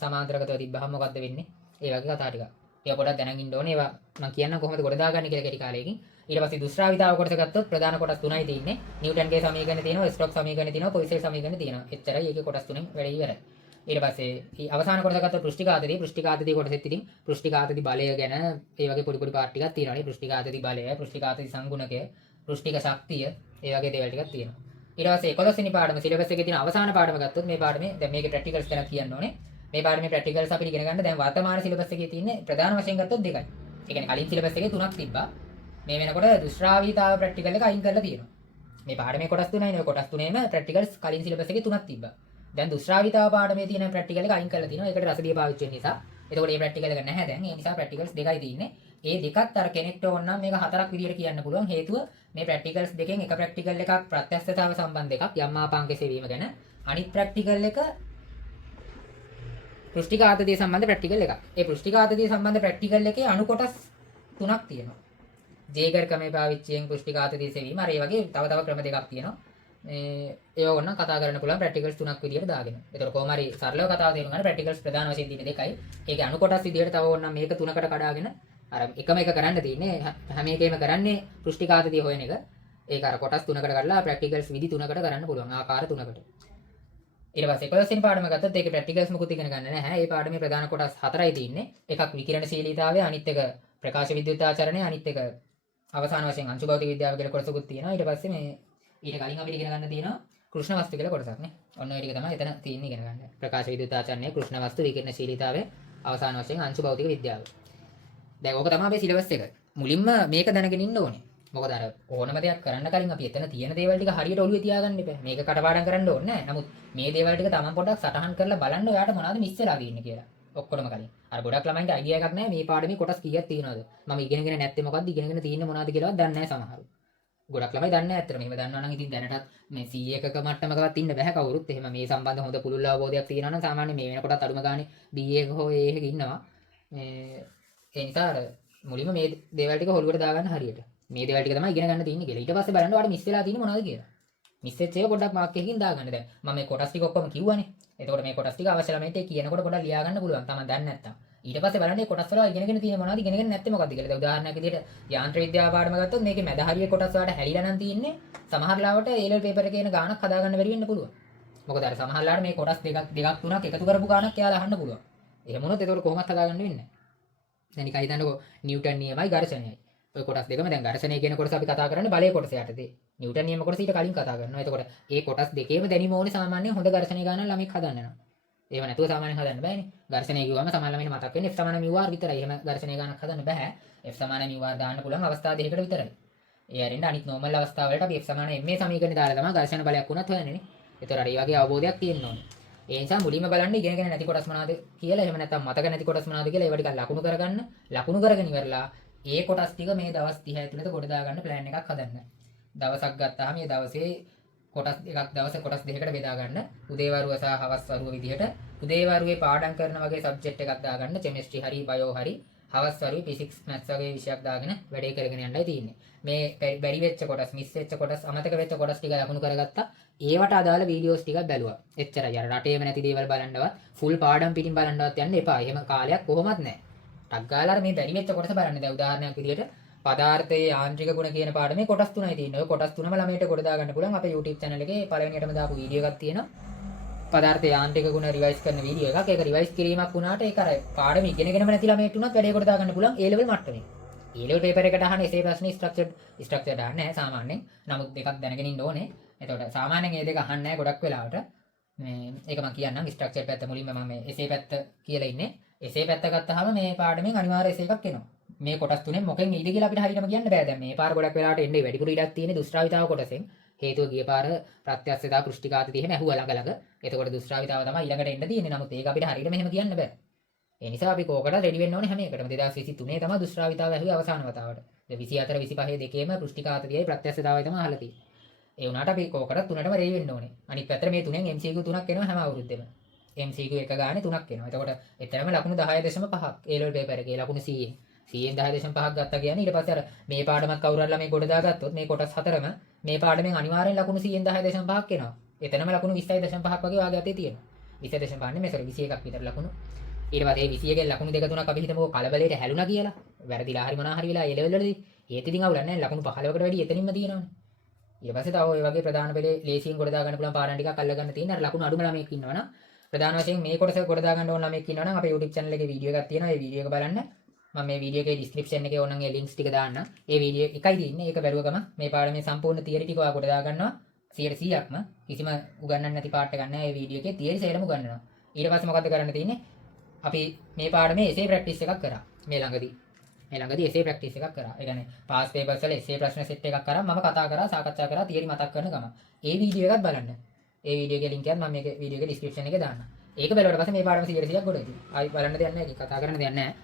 සමාන්තරගතව තිබ්බහම මොකද්ද වෙන්නේ? ඒ වගේ කතා ටිකක්. ඒවා පොඩ්ඩක් දැනගෙන ඉන්න ඕනේ. ඒවා මම කියන්නම් කොහොමද ගොඩ දාගන්නේ කියලා කෙටි කාලයකින්. ඊට පස්සේ දුෂ්ටාවිතාව කොටස ගත්තොත් ප්‍රධාන කොටස් තුනයි තියෙන්නේ. නිව්ටන්ගේ සමීකරණ තියෙනවා, ස්ටොක් සමීකරණ තියෙනවා, පොයිසෙල් සමීකරණ තියෙනවා. එච්චරයි ඒකේ කොටස් තුනෙන් වැඩ ඉවරයි. ඊට පස්සේ අවසාන කොටස ගත්තොත් පෘෂ්ටිකාතතිය කොටසෙත් ඉතින් පෘෂ්ටිකාතති බලය ගැන ඒ වගේ පොඩි පොඩි පාර්ට් ටිකක් තියෙනවානේ. පෘෂ්ටිකාතති බලය, පෘෂ්ටිකාතති සංගුණකය, පෘෂ්ටික ශක්තිය, ඒ වගේ දේවල් ටිකක් තියෙනවා. ඊට පස්සේ 11 වෙනි පාඩම සිලබස් එකේ තියෙන අවසාන පාඩම ගත්තොත් මේ පාඩමේ දැන් මේකේ ප්‍රැක්ටිකල්ස් ගැන කියන්න ඕනේ. මේ පාඩමේ ප්‍රැක්ටිකල්ස් අපිට ඉගෙන ගන්න දැන් වර්තමාන සිලබස් එකේ තියෙන්නේ ප්‍රධාන වශයෙන් ගත්තොත් දෙකයි. ඒ කියන්නේ කලින් සිලබස් එකේ තුනක් තිබ්බා. මේ වෙනකොට දුෂ්ටාවිතාව ප්‍රැක්ටිකල් එක අයින් කරලා තියෙනවා. මේ පාඩමේ කොටස් තුනයි නේ. කොටස් තුනේම ප්‍රැක්ටිකල්ස් කලින් සිලබස් එකේ තුනක් තිබ්බා. දැන් දුෂ්ටාවිතාව පාඩමේ තියෙන ප්‍රැක්ටිකල් එක අයින් කරලා තියෙනවා. ඒකට රසදිය පාවිච්චි වෙන නිසා. එතකොට මේ ප්‍රැක්ටිකල් එක නැහැ දැන්. ඒ නිසා ප්‍රැක්ටිකල්ස් දෙකයි තියෙන්නේ. ඒ දෙකත් අර කෙනෙක්ට ඕන නම් මේක හතරක් විදියට කියන්න පුළුවන්. හේතුව මේ ප්‍රැක්ටිකල්ස් දෙකෙන් එක ප්‍රැක්ටිකල් එකක් ප්‍රත්‍යක්ෂතාව සම්බන්ධ එකක් යම් ආපාංක සෙවීම ගැන. අනිත් ප්‍රැක්ටිකල් එක පෘෂ්ටිකාතතිය සම්බන්ධ ප්‍රැක්ටිකල් එකක්. ඒ පෘෂ්ටිකාතතිය සම්බන්ධ ප්‍රැක්ටිකල් එකේ අණු කොටස් තුනක් තියෙනවා. ජේගර් ක්‍රමයේ පාවිච්චියෙන් පෘෂ්ටිකාතතිය සෙවීම. අර ඒ වගේ තව තව ක්‍රම දෙකක් තියෙනවා. ඒව ඕන කතා කරන්න පුළුවන් ප්‍රැක්ටිකල්ස් තුනක් විදියට දාගෙන. ඒතකොට කොහොම හරි සරලව කතාව තේරුම් ගන්න ප්‍රැක්ටිකල්ස් ප්‍රධාන වශයෙන් තියෙන දෙකයි. ඒකේ අණු කොටස් විදියට තව ඕන නම් මේක තුනකට කඩාගෙන අර එකම එක කරන්න තියෙන්නේ. හැම එකේම කරන්නේ පෘෂ්ටිකාතතිය හොයන එක. ඒක අර කොටස් තුනකට කඩලා ප්‍රැක්ටිකල්ස් විදි තුනකට කරන්න පුළුවන්. ආකාර තුනකට. ඊට පස්සේ 11 වෙනි පාඩම ගත්තොත් ඒකේ ප්‍රැක්ටිකල්ස් මොකුත් ඉගෙන ගන්න නැහැ. ඒ පාඩමේ ප්‍රධාන කොටස් හතරයි තියෙන්නේ. එකක් විකිරණශීලීතාවය, අනිත් එක ප්‍රකාශ විද්‍යුතාචරණය, අනිත් එක අවසාන වශයෙන් අංශු භෞතික විද්‍යාව කියලා කොටසකුත් තියෙනවා. ඊට පස්සේ මේ ඊට කලින් අපිට ඉගෙන ගන්න තියෙනවා කෘෂ්ණ වස්තු කියලා කොටසක් නේ. ඔන්න ඔය ටික තමයි එතන තියෙන්නේ ඉගෙන ගන්න. ප්‍රකාශ විද්‍යුතාචරණය, කෘෂ්ණ වස්තු, විකිරණශීලීතාවය, අවසාන වශයෙන් අංශු භෞතික විද්‍යාව. දැන් ඕක තමයි අපේ සිලබස් එක. මුලින්ම මේක දැනගෙන ඉන්න ඕනේ. මොකද අර ඕනම දෙයක් කරන්න කලින් අපි එතන තියෙන දේවල් ටික හරියට ඔළුවේ තියාගන්න එපා. මේක කටපාඩම් කරන්න ඕනේ නැහැ. නමුත් මේ දේවල් ටික තමන් පොඩ්ඩක් සටහන් කරලා බලන්න ඔයාට මොනවද මිස් වෙලා තියෙන්නේ කියලා. ඔක්කොම කලින්. අර ගොඩක් ළමයින්ට අයිඩියා එකක් නැහැ මේ පාඩමේ කොටස් කීයක් තියෙනවද? මම ඉගෙනගෙන නැත්තේ මොකද්ද? ඉගෙනගෙන තියෙන්නේ මොනවද කියලාවත් දන්නේ නැහැ සමහරු. ගොඩක් ළමයි දන්නේ නැහැ ඇත්තට. මෙහෙම දන්නවා නම් ඉතින් දැනටත් මේ 100ක මට්ටමකවත් ඉන්න බෑ කවුරුත්. එහෙම මේ සම්බන්ධ හොඳ පුළුල් අවබෝධයක් තියෙනවා නම් සාමාන්‍ය මේ වෙනකොටත් අඩුම ගානේ BA එක හෝ A එකක ඉන්නවා. ඒ නිසා අර මුලින්ම මේ දේවල් ටික හොළුවට දාගන්න හරියට. මේ දේවල් ටික තමයි ඉගෙන ගන්න තියෙන්නේ කියලා. ඊට පස්සේ බලන්න ඔයාලට මිස් වෙලා තියෙන්නේ මොනවද කියලා. මිස් වෙච්ච ඒවා පොඩ්ඩක් මාක් එකකින් දාගන්න. දැන් මම මේ කොටස් ටික ඔක්කොම කිව්වනේ. එතකොට මේ කොටස් ටික අවශ්‍ය ළමයින්ට කියනකොට පොඩ්ඩක් ලියා ගන්න පුළුවන්. තමන් දන්නේ නැත්තම්. ඊට පස්සේ බලන්න මේ කොටස් වල ඉගෙනගෙන තියෙන මොනවද ඉගෙනගෙන නැත්තේ මොකද්ද කියලා. දැන් උදාහරණයක් විදිහට යාන්ත්‍ර විද්‍යාව පාඩම ගත්තොත් මේකේ මැද හරිය කොටස් වලට හැලිලා නම් තියෙන්නේ. සමහර ලාවට A level paper එකේ එන ගාණක් හදාගන්න බැරි වෙන්න පුළුවන්. මොකද අර සමහර ලාවට මේ කොටස් දෙකක් තුනක් එකතු කරපු ගාණක් එයාලා අහන්න පුළුවන්. එහෙම වුණොත් ඒතකොට කොහොමවත් හදාගන්න වෙන්නේ නැහැ. දැන් නිකන් හිතන්නකෝ නිව්ටන් නියමයි ඝර්ෂණයයි. ඔය කොටස් දෙකම දැන් ඝර්ෂණය කියන කොටස අපි කතා කරන්නේ බලයේ කොටස යටතේ. නිව්ටන් නියම කොටස ඊට කලින් කතා කරනවා. එතකොට ඒ කොටස් දෙකේම දැනීම ඕනේ සාමාන්‍යයෙන් හොඳ ඝර්ෂණය ගන්න ළමෙක් හදන්න නම්. එහෙම නැතුව සාමාන්‍යයෙන් හදන්න බෑනේ. ඝර්ෂණය කිව්වම සමහර ළමයින්ට මතක් වෙන්නේ F සමාන μr විතරයි. එහෙම ඝර්ෂණය ගන්නක් හදන්න බෑ. F සමාන mr දාන්න පුළුවන් අවස්ථා දෙකකට විතරයි. ඒ අරින්න අනිත් නෝමල් අවස්ථාව වලට අපි F සමාන ma සමීකරණය දාලා තමයි ඝර්ෂණ බලයක් වුණත් හොයන්නේ නේ. ඒතර අර ඒ වගේ අවබෝධයක් තියෙන්න ඕනේ. ඒ නිසා මුලින්ම බලන්න ඉගෙනගෙන නැති කොටස් මොනවද කියලා එහෙම නැත්නම් මතක නැති කොටස් මොනවද කියලා ඒවා ටිකක් ලකුණු කරගන්න. ලකුණු කරගෙන ඉවරලා ඒ කොටස් ටික මේ දවස් 30 ඇතුළත ගොඩ දාගන්න ප්ලෑන් එකක් හදන්න. දවසක් ගත්තාම මේ දවසේ කොටස් කොටස් දෙකකට බෙදා ගන්න. උදේවරුව සහ හවස් වරුව විදිහට උදේවරුවේ පාඩම් කරන වගේ සබ්ජෙක්ට් එකක් දාගන්න. කෙමිස්ට්‍රි හරි බයෝ හරි. හවස් වරුවේ ෆිසික්ස් මැත්ස් වගේ විෂයක් දාගෙන වැඩේ කරගෙන යන්නයි තියෙන්නේ. මේ බැරි වෙච්ච කොටස්, මිස් වෙච්ච කොටස්, අමතක වෙච්ච කොටස් ටික ලකුණු කරගත්තා. ඒවට අදාළ වීඩියෝස් ටිකක් බැලුවා. එච්චරයි. අර රටේම නැති දේවල් බලන්නවත්, ෆුල් පාඩම් පිටින් බලන්නවත් යන්න එපා. එහෙම කාලයක් කොහොමත් නැහැ. ටක් ගාලා මේ බැරි වෙච්ච කොටස බලන්න. දැන් උදාහරණයක් විදිහට පදාර්ථයේ යාන්ත්‍රික ගුණ කියන පාඩමේ කොටස් තුනයි තියෙන්නේ. ඔය කොටස් තුනම ළමයට ගොඩ දා ගන්න පුළුවන්. අපේ YouTube channel එකේ පළවෙනියටම දාපු වීඩියෝ එකක් තියෙනවා. පදාර්ථ යාන්ත්‍රික ගුණ රිවයිස් කරන වීඩියෝ එකක්. ඒක රිවයිස් කිරීමක් වුණාට ඒක අර පාඩම ඉගෙනගෙනම නැති ළමයට උනත් වැඩේ කොට දාගන්න පුළුවන් A level මට්ටමේ. A level paper එකට අහන එසේ ප්‍රශ්න ස්ට්‍රක්චර්ඩ් අහන්නේ නැහැ සාමාන්‍යයෙන්. නමුත් දෙකක් දැනගෙන ඉන්න ඕනේ. එතකොට සාමාන්‍යයෙන් මේ දෙක අහන්නේ නැහැ ගොඩක් වෙලාවට. මේ ඒක මම කියන්නම් ස්ට්‍රක්චර් පැත්ත මුලින්ම මම මේ එසේ පැත්ත කියලා ඉන්නේ. එසේ පැත්ත ගත්තාම මේ පාඩමෙන් අනිවාර්ය එසේ එකක් එනවා. මේ කොටස් තුනෙන් මොකෙන් ඊද කියලා අපිට හරියටම කියන්න බෑ. දැන් මේ පාර ගොඩක් වෙලාවට එන්නේ වැඩිපුර ඉඩක් තියෙන්නේ දුෂ්ටාවිතාව කොටසෙන්. හේතුව ගිය පාර ප්‍රත්‍යක්ෂතා පෘෂ්ටිකාත තියෙන ඇහුවා ළඟ ළඟ. එතකොට දුෂ්ටාවිතාව තමයි ඊළඟට එන්න තියෙන්නේ. නමුත් ඒක අපිට හරියට මෙහෙම කියන්න බෑ. ඒ නිසා අපි කෝකට රෙඩි වෙන්න ඕනේ හැම එකටම. 2023 තමයි දුෂ්ටාවිතාව ඇහුවේ අවසාන වතාවට. 24 25 දෙකේම පෘෂ්ටිකාතතියයි ප්‍රත්‍යක්ෂතාවයි තමයි අහලා තියෙන්නේ. ඒ වුණාට අපි කෝකට තුනටම රෙඩි වෙන්න ඕනේ. අනිත් පැත්තට මේ තුනෙන් MCQ 3ක් එනවා හැම අවුරුද්දෙම. MCQ එක ගානේ 3ක් එනවා. එතකොට එතරම් ලකුණු 10.5ක් A level paper එකේ ලකුණු 100. 100න් 10.5ක් ගත්තා කියන්නේ ඊට පස්සේ අර මේ පාඩමක් කවුරු හරි ළමයි ගොඩ දාගත්තොත් මේ කොටස් හතරම මේ පාඩමෙන් අනිවාර්යෙන් ලකුණු 100න් 10.5ක් එනවා. එතනම ලකුණු 20.5ක් වගේ වාගේ අතේ තියෙනවා. 20.5 නෙමෙයි සෝරි 21ක් විතර ලකුණු. ඊට පස්සේ 21 ලකුණු දෙක තුනක් අපි හිතමුකෝ කලබලයට හැලුණා කියලා. වැරදිලා හරි මොනවා හරි වෙලා A level වලදී ඒත් ඉතින් අවුලක් නැහැ. ලකුණු 15කට වැඩි එතනින්ම තියෙනවනේ. ඊට පස්සේ තව ඔය වගේ ප්‍රධාන පෙළේ ලේසියෙන් ගොඩ දා ගන්න පුළුවන් පාඩම් ටිකක් අල්ල ගන්න තියෙන අර ලකුණු අඩුම ළමයෙක් ඉන්නවනම් ප්‍රධාන වශයෙන් මේ කොටස ගොඩ දා ගන්න ඕන ළමයෙක් ඉන්නවනම් අපේ YouTube channel එකේ වීඩියෝ එකක් තියෙනවා. ඒ වීඩියෝ එක බලන්න. මම මේ වීඩියෝ එකේ description එකේ ඕනනම් ඒ links ටික දාන්න. ඒ වීඩියෝ එකයි තියෙන්නේ. ඒක බැලුව ගමන් මේ පාඩමේ සම්පූර්ණ theory ටික ඔයා ගොඩ දා ගන්නවා. 100%ක්ම කිසිම උගන්වන්න නැති පාර්ට් එකක් නැහැ. ඒ වීඩියෝ එකේ theory සේරම උගන්වනවා. ඊට පස්සේ මොකද්ද කරන්න තියෙන්නේ? අපි මේ පාඩමේ essay practice එකක් කරා. මේ ළඟදී essay practice එකක් කරා. ඒ කියන්නේ past papers වල essay ප්‍රශ්න set එකක් කරා. මම කතා කරා, සාකච්ඡා කරා, theory මතක් කරන ගමන්. ඒ වීඩියෝ එකත් බලන්න. ඒ වීඩියෝ එකේ link එකත් මම මේක වීඩියෝ එකේ description එකේ දාන්නම්. ඒක බැලුවට පස්සේ මේ පාඩම 100%ක් ගොඩ ඉතින්. ආයි බලන්න දෙයක් නැහැ. කතා කරන්න දෙයක් නැහැ.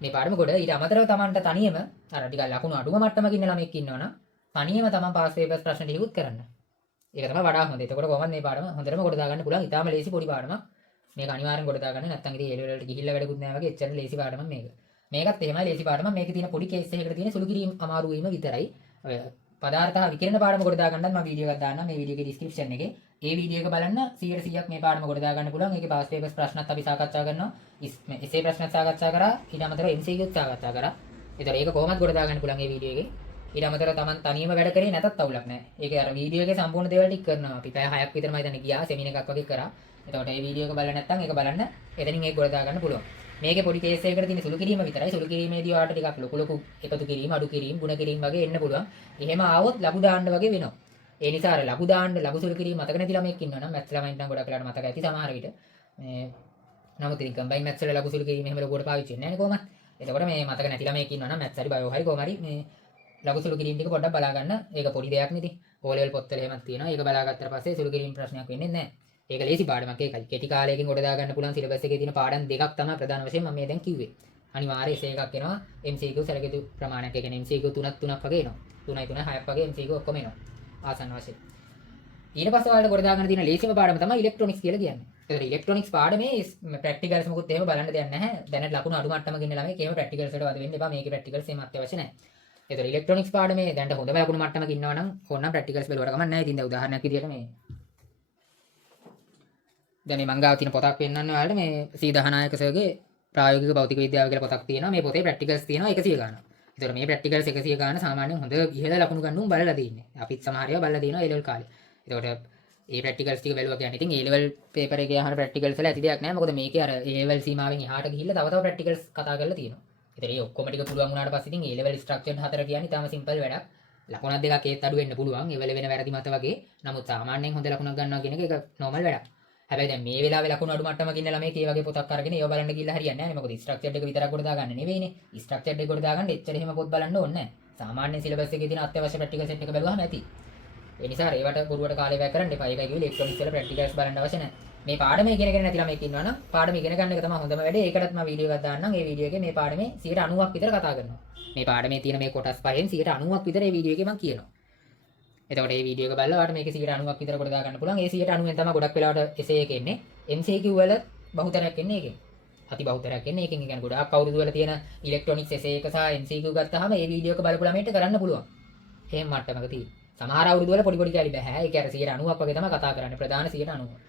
මේ පාඩම ගොඩ ඊට අමතරව Tamanට තනියම අර ටිකක් ලකුණු අඩුම මට්ටමක ඉන්න ළමෙක් ඉන්නවනම් තනියම Taman past papers ප්‍රශ්න ටිකකුත් කරන්න. ඒක තමයි වඩා හොඳ. එතකොට කොහොමද මේ පාඩම හොඳටම ගොඩ දාගන්න පුළුවන්. ඉතාලම ලේසි පොඩි පාඩමක්. මේක අනිවාර්යෙන් ගොඩ දාගන්න. නැත්නම් ඉතින් A level වලට ගිහිල්ලා වැඩකුත් නැහැ වගේ එච්චර ලේසි පාඩමක් මේක. මේකත් එහෙමයි ලේසි පාඩමක්. මේකේ තියෙන පොඩි කේස් එකකට තියෙන සුළු කිරීම අමාරු වීම විතරයි. ඔය පදාර්ථ විකිරණ පාඩම ගොඩ දා ගන්නත් මම වීඩියෝ එකක් දාන්නම් මේ වීඩියෝ එකේ description එකේ. ඒ වීඩියෝ එක බලන්න 100%ක් මේ පාඩම ගොඩ දා ගන්න පුළුවන්. ඒකේ past papers ප්‍රශ්නත් අපි සාකච්ඡා කරනවා. essay ප්‍රශ්නත් සාකච්ඡා කරා. ඊට අමතරව MCQත් සාකච්ඡා කරා. ඒතර ඒක කොහොමද ගොඩ දා ගන්න පුළුවන් මේ වීඩියෝ එකේ. ඊට අමතරව Taman තනියම වැඩ කරේ නැතත් අවුලක් නැහැ. ඒක අර වීඩියෝ එකේ සම්පූර්ණ දේවල් ටික කරනවා. අපි පැය 6ක් විතර මම හිතන්නේ ගියා සෙමින එකක් වගේ කරා. එතකොට මේ වීඩියෝ එක බලලා නැත්නම් ඒක බලන්න එතනින් ඒක ගොඩ දා ගන්න පුළුවන්. මේකේ පොඩි කේස් එකකට තියෙන සුළු කිරීම විතරයි. සුළු කිරීමේදී ඔයාලට ටිකක් ලොකු එකතු කිරීම, අඩු කිරීම, ಗುಣ කිරීම වගේ එන්න පුළුවන්. එහෙම ආවොත් ලඝු දාන්න වගේ වෙනවා. ඒ නිසා අර ලඝු දාන්න, ලඝු සුළු කිරීම මතක නැති ළමයෙක් ඉන්නවා නම් මැත්ස් ළමයින්ට නම් ගොඩක් වෙලාවට මතක ඇති සමහර විට. මේ නමුත් ඉතින් කම්බයින් මැත්ස් වල ලඝු සුළු කිරීම එහෙම ලොකුවට පාවිච්චි වෙන්නේ නැහැ නේ කොහොමද? එතකොට මේ මතක නැති ළමයෙක් ඉන්නවා නම් මැත්ස් හරි බයෝ හරි කොහොම හරි මේ ලඝු සුළු කිරීම ටික පොඩ්ඩක් බලා ගන්න. ඒක පොඩි දෙයක් නෙති. O level පොත්වල එහෙමත් තියෙනවා. ඒක බලා ගත්තට පස්සේ සුළු කිරීම ප්‍රශ්නයක් වෙන්නේ නැහැ. ඒක ලේසි පාඩමක් ඒකයි. කෙටි කාලයකින් ගොඩ දා ගන්න පුළුවන් සිලබස් එකේ තියෙන පාඩම් දෙකක් තමයි ප්‍රධාන වශයෙන් මම මේ දැන් කිව්වේ. අනිවාර්ය essay එකක් එනවා. MCQ සැලකිය ප්‍රමාණයක්. ඒ කියන්නේ MCQ 3ක් වගේ එනවා. 3යි 3යි 6ක් වගේ MCQ ඔක්කොම එනවා. ආසන්න වශයෙන්. ඊට පස්සේ ඔයාලට ගොඩ දාගන්න තියෙන ලේසිම පාඩම තමයි ඉලෙක්ට්‍රොනික්ස් කියලා කියන්නේ. ඒතර ඉලෙක්ට්‍රොනික්ස් පාඩමේ ප්‍රැක්ටිකල්ස් මොකුත් එහෙම බලන්න දෙයක් නැහැ. දැනට ලකුණු අඩු මට්ටමක ඉන්න ළමයි එහෙම ප්‍රැක්ටිකල්ස් වලට වද වෙන්න එපා. මේකේ ප්‍රැක්ටිකල්ස් එහෙම අත්‍යවශ්‍ය නැහැ. ඒතර ඉලෙක්ට්‍රොනික්ස් පාඩමේ දැනට හොඳම ලකුණු මට්ටමක ඉන්නවා නම් ඕනනම් ප්‍රැක්ටිකල්ස් බලවට කමක් නැහැ. ඉතින් දැන් උදාහරණයක් විදියට මේ දැන් මේ මං ගාව තියෙන පොතක් පෙන්නන්න ඔයාලට මේ සී දහනායක සර්ගේ ප්‍රායෝගික භෞතික විද්‍යාව කියලා පොතක් තියෙනවා. මේ පොතේ ප්‍රැක්ටිකල්ස් තියෙනවා 100 ගාණක්. ඒතර මේ ප්‍රැක්ටිකල්ස් 100 ගාණ සාමාන්‍යයෙන් හොඳ ඉහළ ලකුණු ගන්නුම් බලලා තියෙන්නේ. අපිත් සමහර ඒවා බලලා තියෙනවා A level කාලේ. ඒතකොට මේ ප්‍රැක්ටිකල්ස් ටික බැලුවා කියන්නේ ඉතින් A level පේපර් එකේ අහන ප්‍රැක්ටිකල්ස් වල ඇති දෙයක් නෑ. මොකද මේකේ අර A level සීමාවෙන් එහාට ගිහිල්ලා තව ප්‍රැක්ටිකල්ස් කතා කරලා තියෙනවා. ඒතර මේ ඔක්කොම ටික පුළුවන් වුණාට පස්සේ ඉතින් A level structured 4 කියන්නේ තාම සිම්පල් වැඩක්. ලකුණක් දෙකක් ඒත් අඩු වෙන්න පුළුවන්. ඒ වෙල වෙන වැරදි මත වගේ. නමුත් සාමාන්‍යයෙන් හොඳ ලකුණක් ගන්නවා කියන එක ඒක normal වැඩක්. හැබැයි දැන් මේ වෙලාවේ ලකුණු අඩු මට්ටමක ඉන්න ළමයි කී වගේ පොතක් අරගෙන ඒව බලන්න ගිහලා හරියන්නේ නැහැ නේ. මොකද ස්ට්‍රක්චර්ඩ් එක විතරක් ගොඩ දාගන්න නෙවෙයිනේ. ස්ට්‍රක්චර්ඩ් එක ගොඩ දාගන්න එච්චර එහෙම පොත් බලන්න ඕනේ නැහැ. සාමාන්‍ය සිලබස් එකේ තියෙන අත්‍යවශ්‍ය ප්‍රැක්ටිකල් සෙට් එක බැලුවාම ඇති. ඒ නිසා ඒවට බොරුවට කාලය වැය කරන්න එපා. ඒකයි කිව්වේ ඉලෙක්ට්‍රොනික්ස් වල ප්‍රැක්ටිකල්ස් බලන්න අවශ්‍ය නැහැ. මේ පාඩම ඉගෙනගෙන නැති ළමයෙක් ඉන්නවා නම් පාඩම ඉගෙන ගන්න එක තමයි හොඳම වැඩේ. ඒකටත් මම වීඩියෝ එකක් දාන්නම්. ඒ වීඩියෝ එකේ මේ පාඩමේ 90%ක් විතර කතා කරනවා. මේ පාඩමේ තියෙන මේ කොටස් පහෙන් 90%ක් විතර මේ වීඩියෝ එකේ මම කියනවා. එතකොට මේ වීඩියෝ එක බලලා ඔයාලට මේකේ 90%ක් විතර කොට දා ගන්න පුළුවන්. ඒ 90%ෙන් තමයි ගොඩක් වෙලාවට essay එක එන්නේ. MCQ වල බහුතරයක් එන්නේ ඒකෙන්. අති බහුතරයක් එන්නේ ඒකෙන්. ඒ කියන්නේ ගොඩාක් අවුරුදු වල තියෙන ඉලෙක්ට්‍රොනික්ස් essay එක සහ MCQ ගත්තාම මේ වීඩියෝ එක බලපු ළමයට කරන්න පුළුවන්. එහෙම මට්ටමක තියෙන. සමහර අවුරුදු වල පොඩි පොඩි කැලි බෑ. ඒක අර 90%ක් වගේ තමයි කතා කරන්නේ. ප්‍රධාන 90%.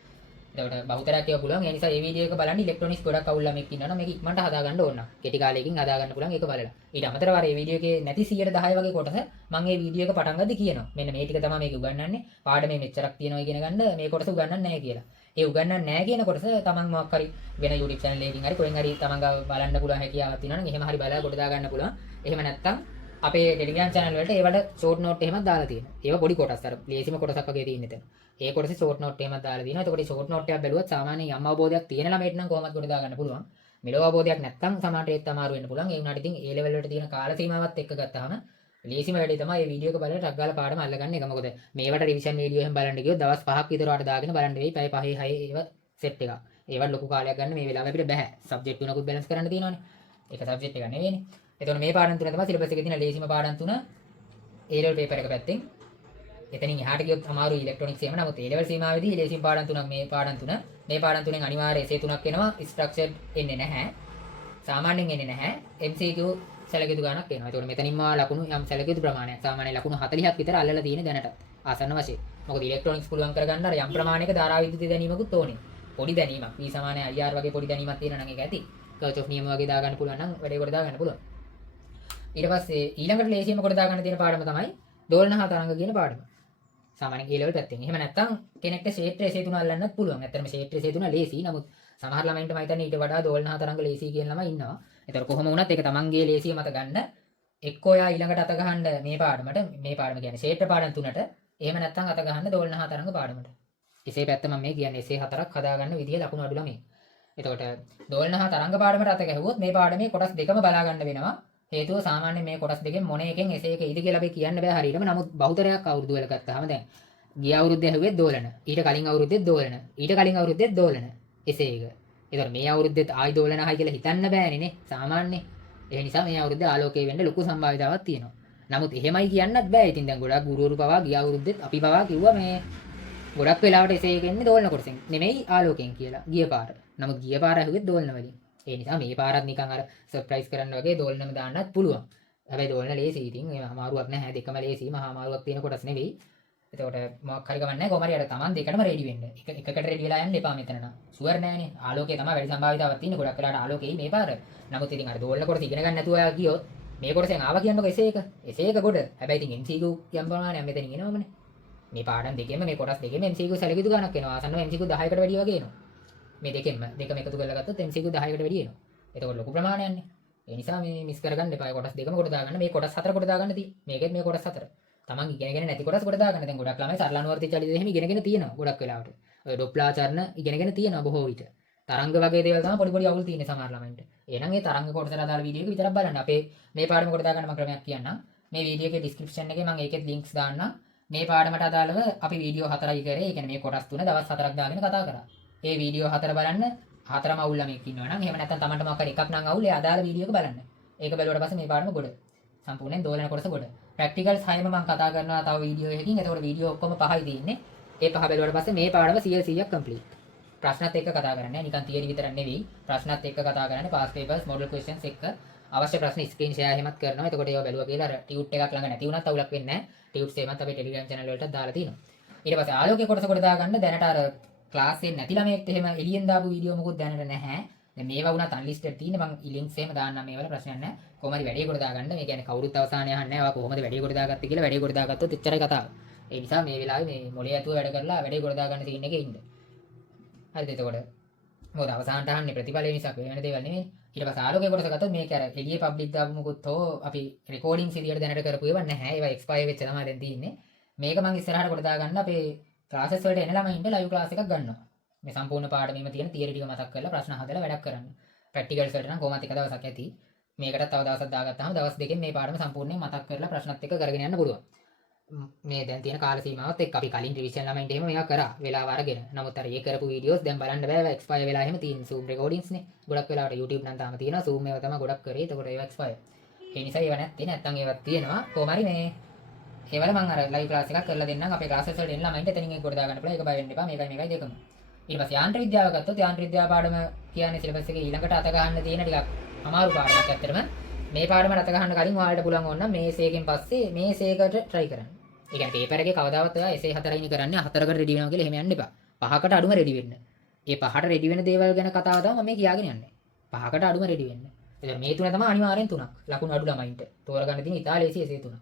එතකොට බහුතරයක් ඒවා පුළුවන්. ඒ නිසා මේ වීඩියෝ එක බලන්න ඉලෙක්ට්‍රොනික්ස් ගොඩක් අවුල් ළමෙක් ඉන්නවා නම් මේක ඉක්මනට හදා ගන්න ඕන. කෙටි කාලයකින් හදා ගන්න පුළුවන් ඒක බලලා. ඊට අමතරව අර මේ වීඩියෝ එකේ නැති 10% වගේ කොටස මම මේ වීඩියෝ එක පටන් ගද්දි කියනවා. මෙන්න මේ ටික තමයි මේක උගන්වන්නේ. පාඩමේ මෙච්චරක් තියෙනවා ඉගෙන ගන්න මේ කොටස උගන්වන්නේ නැහැ කියලා. ඒ උගන්වන්නේ නැහැ කියන කොටස තමන් මොකක් හරි වෙන YouTube channel එකකින් හරි කොහෙන් හරි තමන් ගාව බලන්න පුළුවන් හැකියාවක් තියෙනවා නම් එහෙම හරි බලලා කොට දා ගන්න පුළුවන්. එහෙම නැත්නම් අපේ ටෙලිග්‍රෑම් channel වලට ඒවට ෂෝට් නෝට් එහෙමත් දාලා තියෙනවා. ඒවා පොඩි කොටස් අර ලේසිම කොටසක් වගේ තියෙන ඉතින්. ඒ කොටසේ ෂෝට් නෝට් එහෙමත් දාලා තියෙනවා. එතකොට ෂෝට් නෝට් එකක් බැලුවත් සාමාන්‍යයෙන් යම් අවබෝධයක් තියෙන ළමයට නම් කොහොමද කොට දා ගන්න පුළුවන්. මෙලොව අවබෝධයක් නැත්නම් සමහරට ඒත් අමාරු වෙන්න පුළුවන්. ඒ වුණාට ඉතින් A level වලට තියෙන කාල සීමාවත් එක්ක ගත්තාම ලේසිම වැඩේ තමයි මේ වීඩියෝ එක බලලා ටක් ගාලා පාඩම අල්ලගන්න එක. මොකද මේවට රිවිෂන් වීඩියෝ එහෙම බලන්න ගියොත් දවස් 5ක් විතර වට දාගෙන බලන්න වෙයි. පැය 5 6 ඒව සෙට් එකක්. ඒවට ලොකු කාලයක් ගන්න මේ වෙලාව අපිට බෑ. සබ්ජෙක්ට් තුනකුත් බැලන්ස් කරන්න තියෙනවානේ. ඒක සබ්ජෙක්ට් එක නෙවෙයිනේ. එතකොට මේ පාඩම් තුන තමයි සිලබස් එකේ තියෙන ලේසිම පාඩම් තුන A level paper එක පැත්තෙන්. එතනින් එහාට ගියොත් අමාරු ඉලෙක්ට්‍රොනික්ස් එහෙම. නමුත් A level සීමාවෙදී ලේසිම පාඩම් තුනක් මේ පාඩම් තුන. මේ පාඩම් තුනෙන් අනිවාර්ය එසේ තුනක් එනවා. ස්ට්‍රක්චර්ඩ් එන්නේ නැහැ. සාමාන්‍යයෙන් එන්නේ නැහැ. MCQ සැලකියුතු ගණක් එනවා. ඒතකොට මෙතනින්ම ලකුණු යම් සැලකියුතු ප්‍රමාණයක්. සාමාන්‍ය ලකුණු 40ක් විතර අල්ලලා තියෙන දැනට ආසන්න වශයෙන්. මොකද ඉලෙක්ට්‍රොනික්ස් පුළුවන් කරගන්න අර යම් ප්‍රමාණයක ධාරා විද්‍යුත් දැනීමකුත් ඕනේ. පොඩි දැනීමක්. V = IR වගේ පොඩි දැනීමක් තියෙනවා නම් ඒක ඇති. කර්ච් ඔෆ් නියම වගේ දාගන්න පුළුවන් නම් වැඩේ කොට දාගන්න පුළුවන්. ඊට පස්සේ ඊළඟට ලේසියම කොට දාගන්න තියෙන පාඩම තමයි දෝලන හා තරංග කියන පාඩම. සාමාන්‍යයෙන් A level පැත්තෙන්. එහෙම නැත්නම් කෙනෙක්ට ක්ෂේත්‍ර එසේ තුන අල්ලන්නත් පුළුවන්. ඇත්තටම ක්ෂේත්‍ර එසේ තුන ලේසි. නමුත් සමහර ළමයින්ට මම හිතන්නේ ඊට වඩා දෝලන හා තරංග ලේසි කියන ළමයි ඉන්නවා. ඒතර කොහොම වුණත් ඒක තමන්ගේ ලේසිය මත ගන්න එක්කෝ යා ඊළඟට අත ගහන්න මේ පාඩමට මේ පාඩම කියන්නේ ක්ෂේත්‍ර පාඩම් තුනට එහෙම නැත්නම් අත ගහන්න දෝලන හා තරංග පාඩමට. එසේ පැත්ත මම මේ කියන්නේ එසේ හතරක් හදාගන්න විදිය ලකුණු අඩු ළමයි. එතකොට දෝලන හා තරංග පාඩමට අත ගැහුවොත් මේ පාඩමේ කොටස් දෙකම බලා ගන්න වෙනවා. හේතුව සාමාන්‍යයෙන් මේ කොටස් දෙකෙන් මොන එකෙන් එසේ එක ඉදි කියලා අපි කියන්න බෑ හරියටම. නමුත් බහුතරයක් අවුරුදු වල ගත්තාම දැන් ගිය අවුරුද්දේ ඇහුවේ දෝලන. ඊට කලින් අවුරුද්දේ දෝලන. ඊට කලින් අවුරුද්දේ දෝලන. එසේ එක. ඒතර මේ අවුරුද්දේත් ආයි දෝලන ආයි කියලා හිතන්න බෑනේ නේ සාමාන්‍යයෙන්. ඒ නිසා මේ අවුරුද්දේ ආලෝකය වෙන්න ලොකු සම්භාවිතාවක් තියෙනවා. නමුත් එහෙමයි කියන්නත් බෑ. ඉතින් දැන් ගොඩක් ගුරුවරු පවා ගිය අවුරුද්දේත් අපි පවා කිව්වා මේ ගොඩක් වෙලාවට එසේ එකෙන්නේ දෝලන කොටසෙන් නෙමෙයි ආලෝකයෙන් කියලා. ගිය පාර. නමුත් ගිය පාර ඇහුවේ දෝලන වලින්. ඒ නිසා මේ පාරත් නිකන් අර සර්ප්‍රයිස් කරන්න වගේ දෝලනම දාන්නත් පුළුවන්. හැබැයි දෝලන ලේසි. ඉතින් ඒ අමාරුවක් නැහැ. දෙකම ලේසි. මහා අමාරුවක් තියෙන කොටස් නෙවෙයි. එතකොට මොකක් හරි ගමන් නැහැ. කොහොම හරි අර Taman දෙකටම රෙඩි වෙන්න. එකකට රෙඩි වෙලා යන්න එපා මෙතන නම්. ෂුවර් නෑනේ. ආලෝකය තමයි වැඩි සම්භාවිතාවක් තියෙන්නේ. ගොඩක් වෙලාවට ආලෝකෙයි මේ පාර. නමුත් ඉතින් අර දෝලන කොටස ඉගෙන ගන්න නැතුව ඔයා ගියොත් මේ කොටසෙන් ආවා කියන්නකො එසේ එක. එසේ එක කොට. හැබැයි ඉතින් MCQ යම් ප්‍රමාණයක් මෙතනින් එනවමනේ. මේ පාඩම් දෙකෙන්ම මේ කොටස් දෙකෙන්ම MCQ සැලකියුතු ගණක් එනවා. ආසන්නව MCQ 10කට වැඩි වගේ එනවා. මේ දෙකෙන්ම දෙකම එකතු කරලා ගත්තොත් MCQ 10කට වැඩි එනවා. එතකොට ලොකු ප්‍රමාණයක්නේ. ඒ නිසා මේ මිස් කරගන්න එපා. කොටස් දෙකම කොට දාගන්න. මේ කොටස් හතර කොට දාගන්න තියෙන්නේ. මේකෙත් මේ කොටස් හතර. තමන් ඉගෙනගෙන නැති කොටස් කොට දාගන්න. දැන් ගොඩක් ළමයි සරල අනුවර්තිත චලිත එහෙම ඉගෙනගෙන තියෙනවා. ගොඩක් වෙලාවට. ඔය ඩොප්ලා චරණ ඉගෙනගෙන තියෙනවා බොහෝ විට. තරංග වගේ දේවල් තමයි පොඩි පොඩි අවුල් තියෙන්නේ සමහර ළමයින්ට. එහෙනම් ඒ තරංග කොටසට අදාළ වීඩියෝ එක විතරක් බලන්න. අපේ මේ පාඩම කොට දාගන්න මම ක්‍රමයක් කියන්නම්. මේ වීඩියෝ එකේ ඩිස්ක්‍රිප්ෂන් එකේ මම ඒකෙත් ලින්ක්ස් දාන්නම්. මේ පාඩමට අදාළව අපි වීඩියෝ 4යි කරේ. ඒ කියන්නේ මේ කොටස් තුන දවස් 4ක් දාගෙන කතා කරා. ඒ වීඩියෝ 4 බලන්න හතරම අවුල් ළමෙක් ඉන්නවා නම් එහෙම නැත්නම් Tamanට මොකක් හරි එකක් නම් අවුල් ඒ අදාළ වීඩියෝ එක බලන්න. ඒක බැලුවට පස්සේ මේ පාඩම ගොඩ. සම්පූර්ණයෙන් දෝලන කොටස ගොඩ. ප්‍රැක්ටිකල්ස් 6ම මම කතා කරනවා තව වීඩියෝ එකකින්. එතකොට වීඩියෝ ඔක්කොම 5යි තියෙන්නේ. ඒ 5 බැලුවට පස්සේ මේ පාඩම 100% කම්ප්ලීට්. ප්‍රශ්නත් එක්ක කතා කරන්නේ නිකන් තියරි විතරක් නෙවෙයි. ප්‍රශ්නත් එක්ක කතා කරන්නේ පාස් පේපර්ස් මොඩල් ක්වෙස්චන්ස් එක්ක අවශ්‍ය ප්‍රශ්න ස්ක්‍රීන් ෂෙයා එහෙමත් කරනවා. එතකොට ඒවා බැලුවා කියලා අර ටියුට් එකක් ළඟ නැති වුණත් අවුලක් වෙන්නේ නැහැ. ටියුට්ස් එහෙමත් අපේ ටෙලිග්‍රෑම් channel වලට දාලා තියෙනවා. ඊට පස්සේ ආලෝකයේ කොටස කොට දාගන්න දැනට අර ක්ලාස් එකේ නැති ළමයෙක්ට එහෙම එළියෙන් දාපු වීඩියෝ මොකුත් දැනට නැහැ. දැන් මේවා වුණත් අන්ලිස්ටඩ් තියෙන්නේ මම ලින්ක්ස් එහෙම දාන්නම් මේවල ප්‍රශ්නයක් නැහැ. කොහොම හරි වැඩේ කොට දාගන්න. මේ කියන්නේ කවුරුත් අවසානයේ අහන්නේ නැහැ. ඔයා කොහොමද වැඩේ කොට දාගත්තේ කියලා වැඩේ කොට දාගත්තොත් එච්චරයි කතාව. ඒ නිසා මේ වෙලාවේ මේ මොලේ ඇතුව වැඩ කරලා වැඩේ කොට දාගන්න සීන් එකේ ඉන්න. හරිද එතකොට? මොකද අවසානට අහන්නේ ප්‍රතිඵලය නිසා වෙන දේවල් නෙමෙයි. ඊට පස්සේ ආලෝකයේ කොටස ගත්තොත් මේක අර එළියේ පබ්ලික් දාපු මොකුත් හෝ අපි රෙකෝඩින්ග්ස් විදියට දැනට කරපු ඒවා නැහැ. ඒවා එක්ස්පයර් වෙච්ච තමයි දැන් තියෙන්නේ. මේක මම ඉස්සරහට කොට දාගන්න අපේ ක්ලාසස් වලට එන ළමයින්ට ලයිව් ක්ලාස් එකක් ගන්නවා. මේ සම්පූර්ණ පාඩමෙම තියෙන තියරි ටික මතක් කරලා ප්‍රශ්න හදලා වැඩක් කරන්න. ප්‍රැක්ටිකල්ස් වලට නම් කොහොමද එක දවසක් ඇති. මේකටත් තව දවසක් දාගත්තාම දවස් දෙකෙන් මේ පාඩම සම්පූර්ණයෙන් මතක් කරලා ප්‍රශ්නත් එක්ක කරගෙන යන්න පුළුවන්. මේ දැන් තියෙන කාල සීමාවත් එක්ක අපි කලින් රිවිෂන් ළමයින්ට එහෙම මේවා කරා වෙලාව අරගෙන. නමුත් අර ඒ කරපු වීඩියෝස් දැන් බලන්න බෑ එක්ස්පයර් වෙලා එහෙම තියෙන Zoom recordings නේ. ගොඩක් වෙලාවට YouTube නම් තාම තියෙනවා. Zoom ඒවා තමයි ගොඩක් කරේ. ඒකට ඒවා එක්ස්පයර්. ඒ නිසා ඒවා නැත්තේ නැත්තම් ඒවත් තියෙනවා. කොහොම හරි මේ ඒවල මම අර ලයිව් ක්ලාස් එකක් කරලා දෙන්නම්. අපේ ක්ලාසස් වලට එන්න ළමයින්ට එතනින් ඒක කොට දාගන්න පුළුවන්. ඒක බය වෙන්න එපා. මේකයි දෙකම. ඊට පස්සේ යාන්ත්‍ර විද්‍යාව ගත්තොත් යාන්ත්‍ර විද්‍යාව පාඩම කියන්නේ සිලබස් එකේ ඊළඟට අත ගන්න තියෙන ටිකක් අමාරු පාඩමක් ඇත්තටම. මේ පාඩමට අත ගන්න කලින් ඔයාලට පුළුවන් ඕන නම් මේ සේකෙන් පස්සේ මේ සේකට try කරන්න. ඒ කියන්නේ පේපර් එකේ කවදාවත් ඔයා එසේ 4යිනේ කරන්නේ 4කට රෙඩි වෙනවා කියලා එහෙම යන්න එපා. 5කට අඩුම රෙඩි වෙන්න. ඒ 5ට රෙඩි වෙන දේවල් ගැන කතාව තමයි මම මේ කියාගෙන යන්නේ. 5කට අඩුම රෙඩි වෙන්න. එතන මේ තුන තමයි අනිවාර්යෙන් තුනක්. ලකුණු අඩු ළමයින්ට. තෝරගන්න තියෙන ඉතාලියේසි එසේ තුනක්.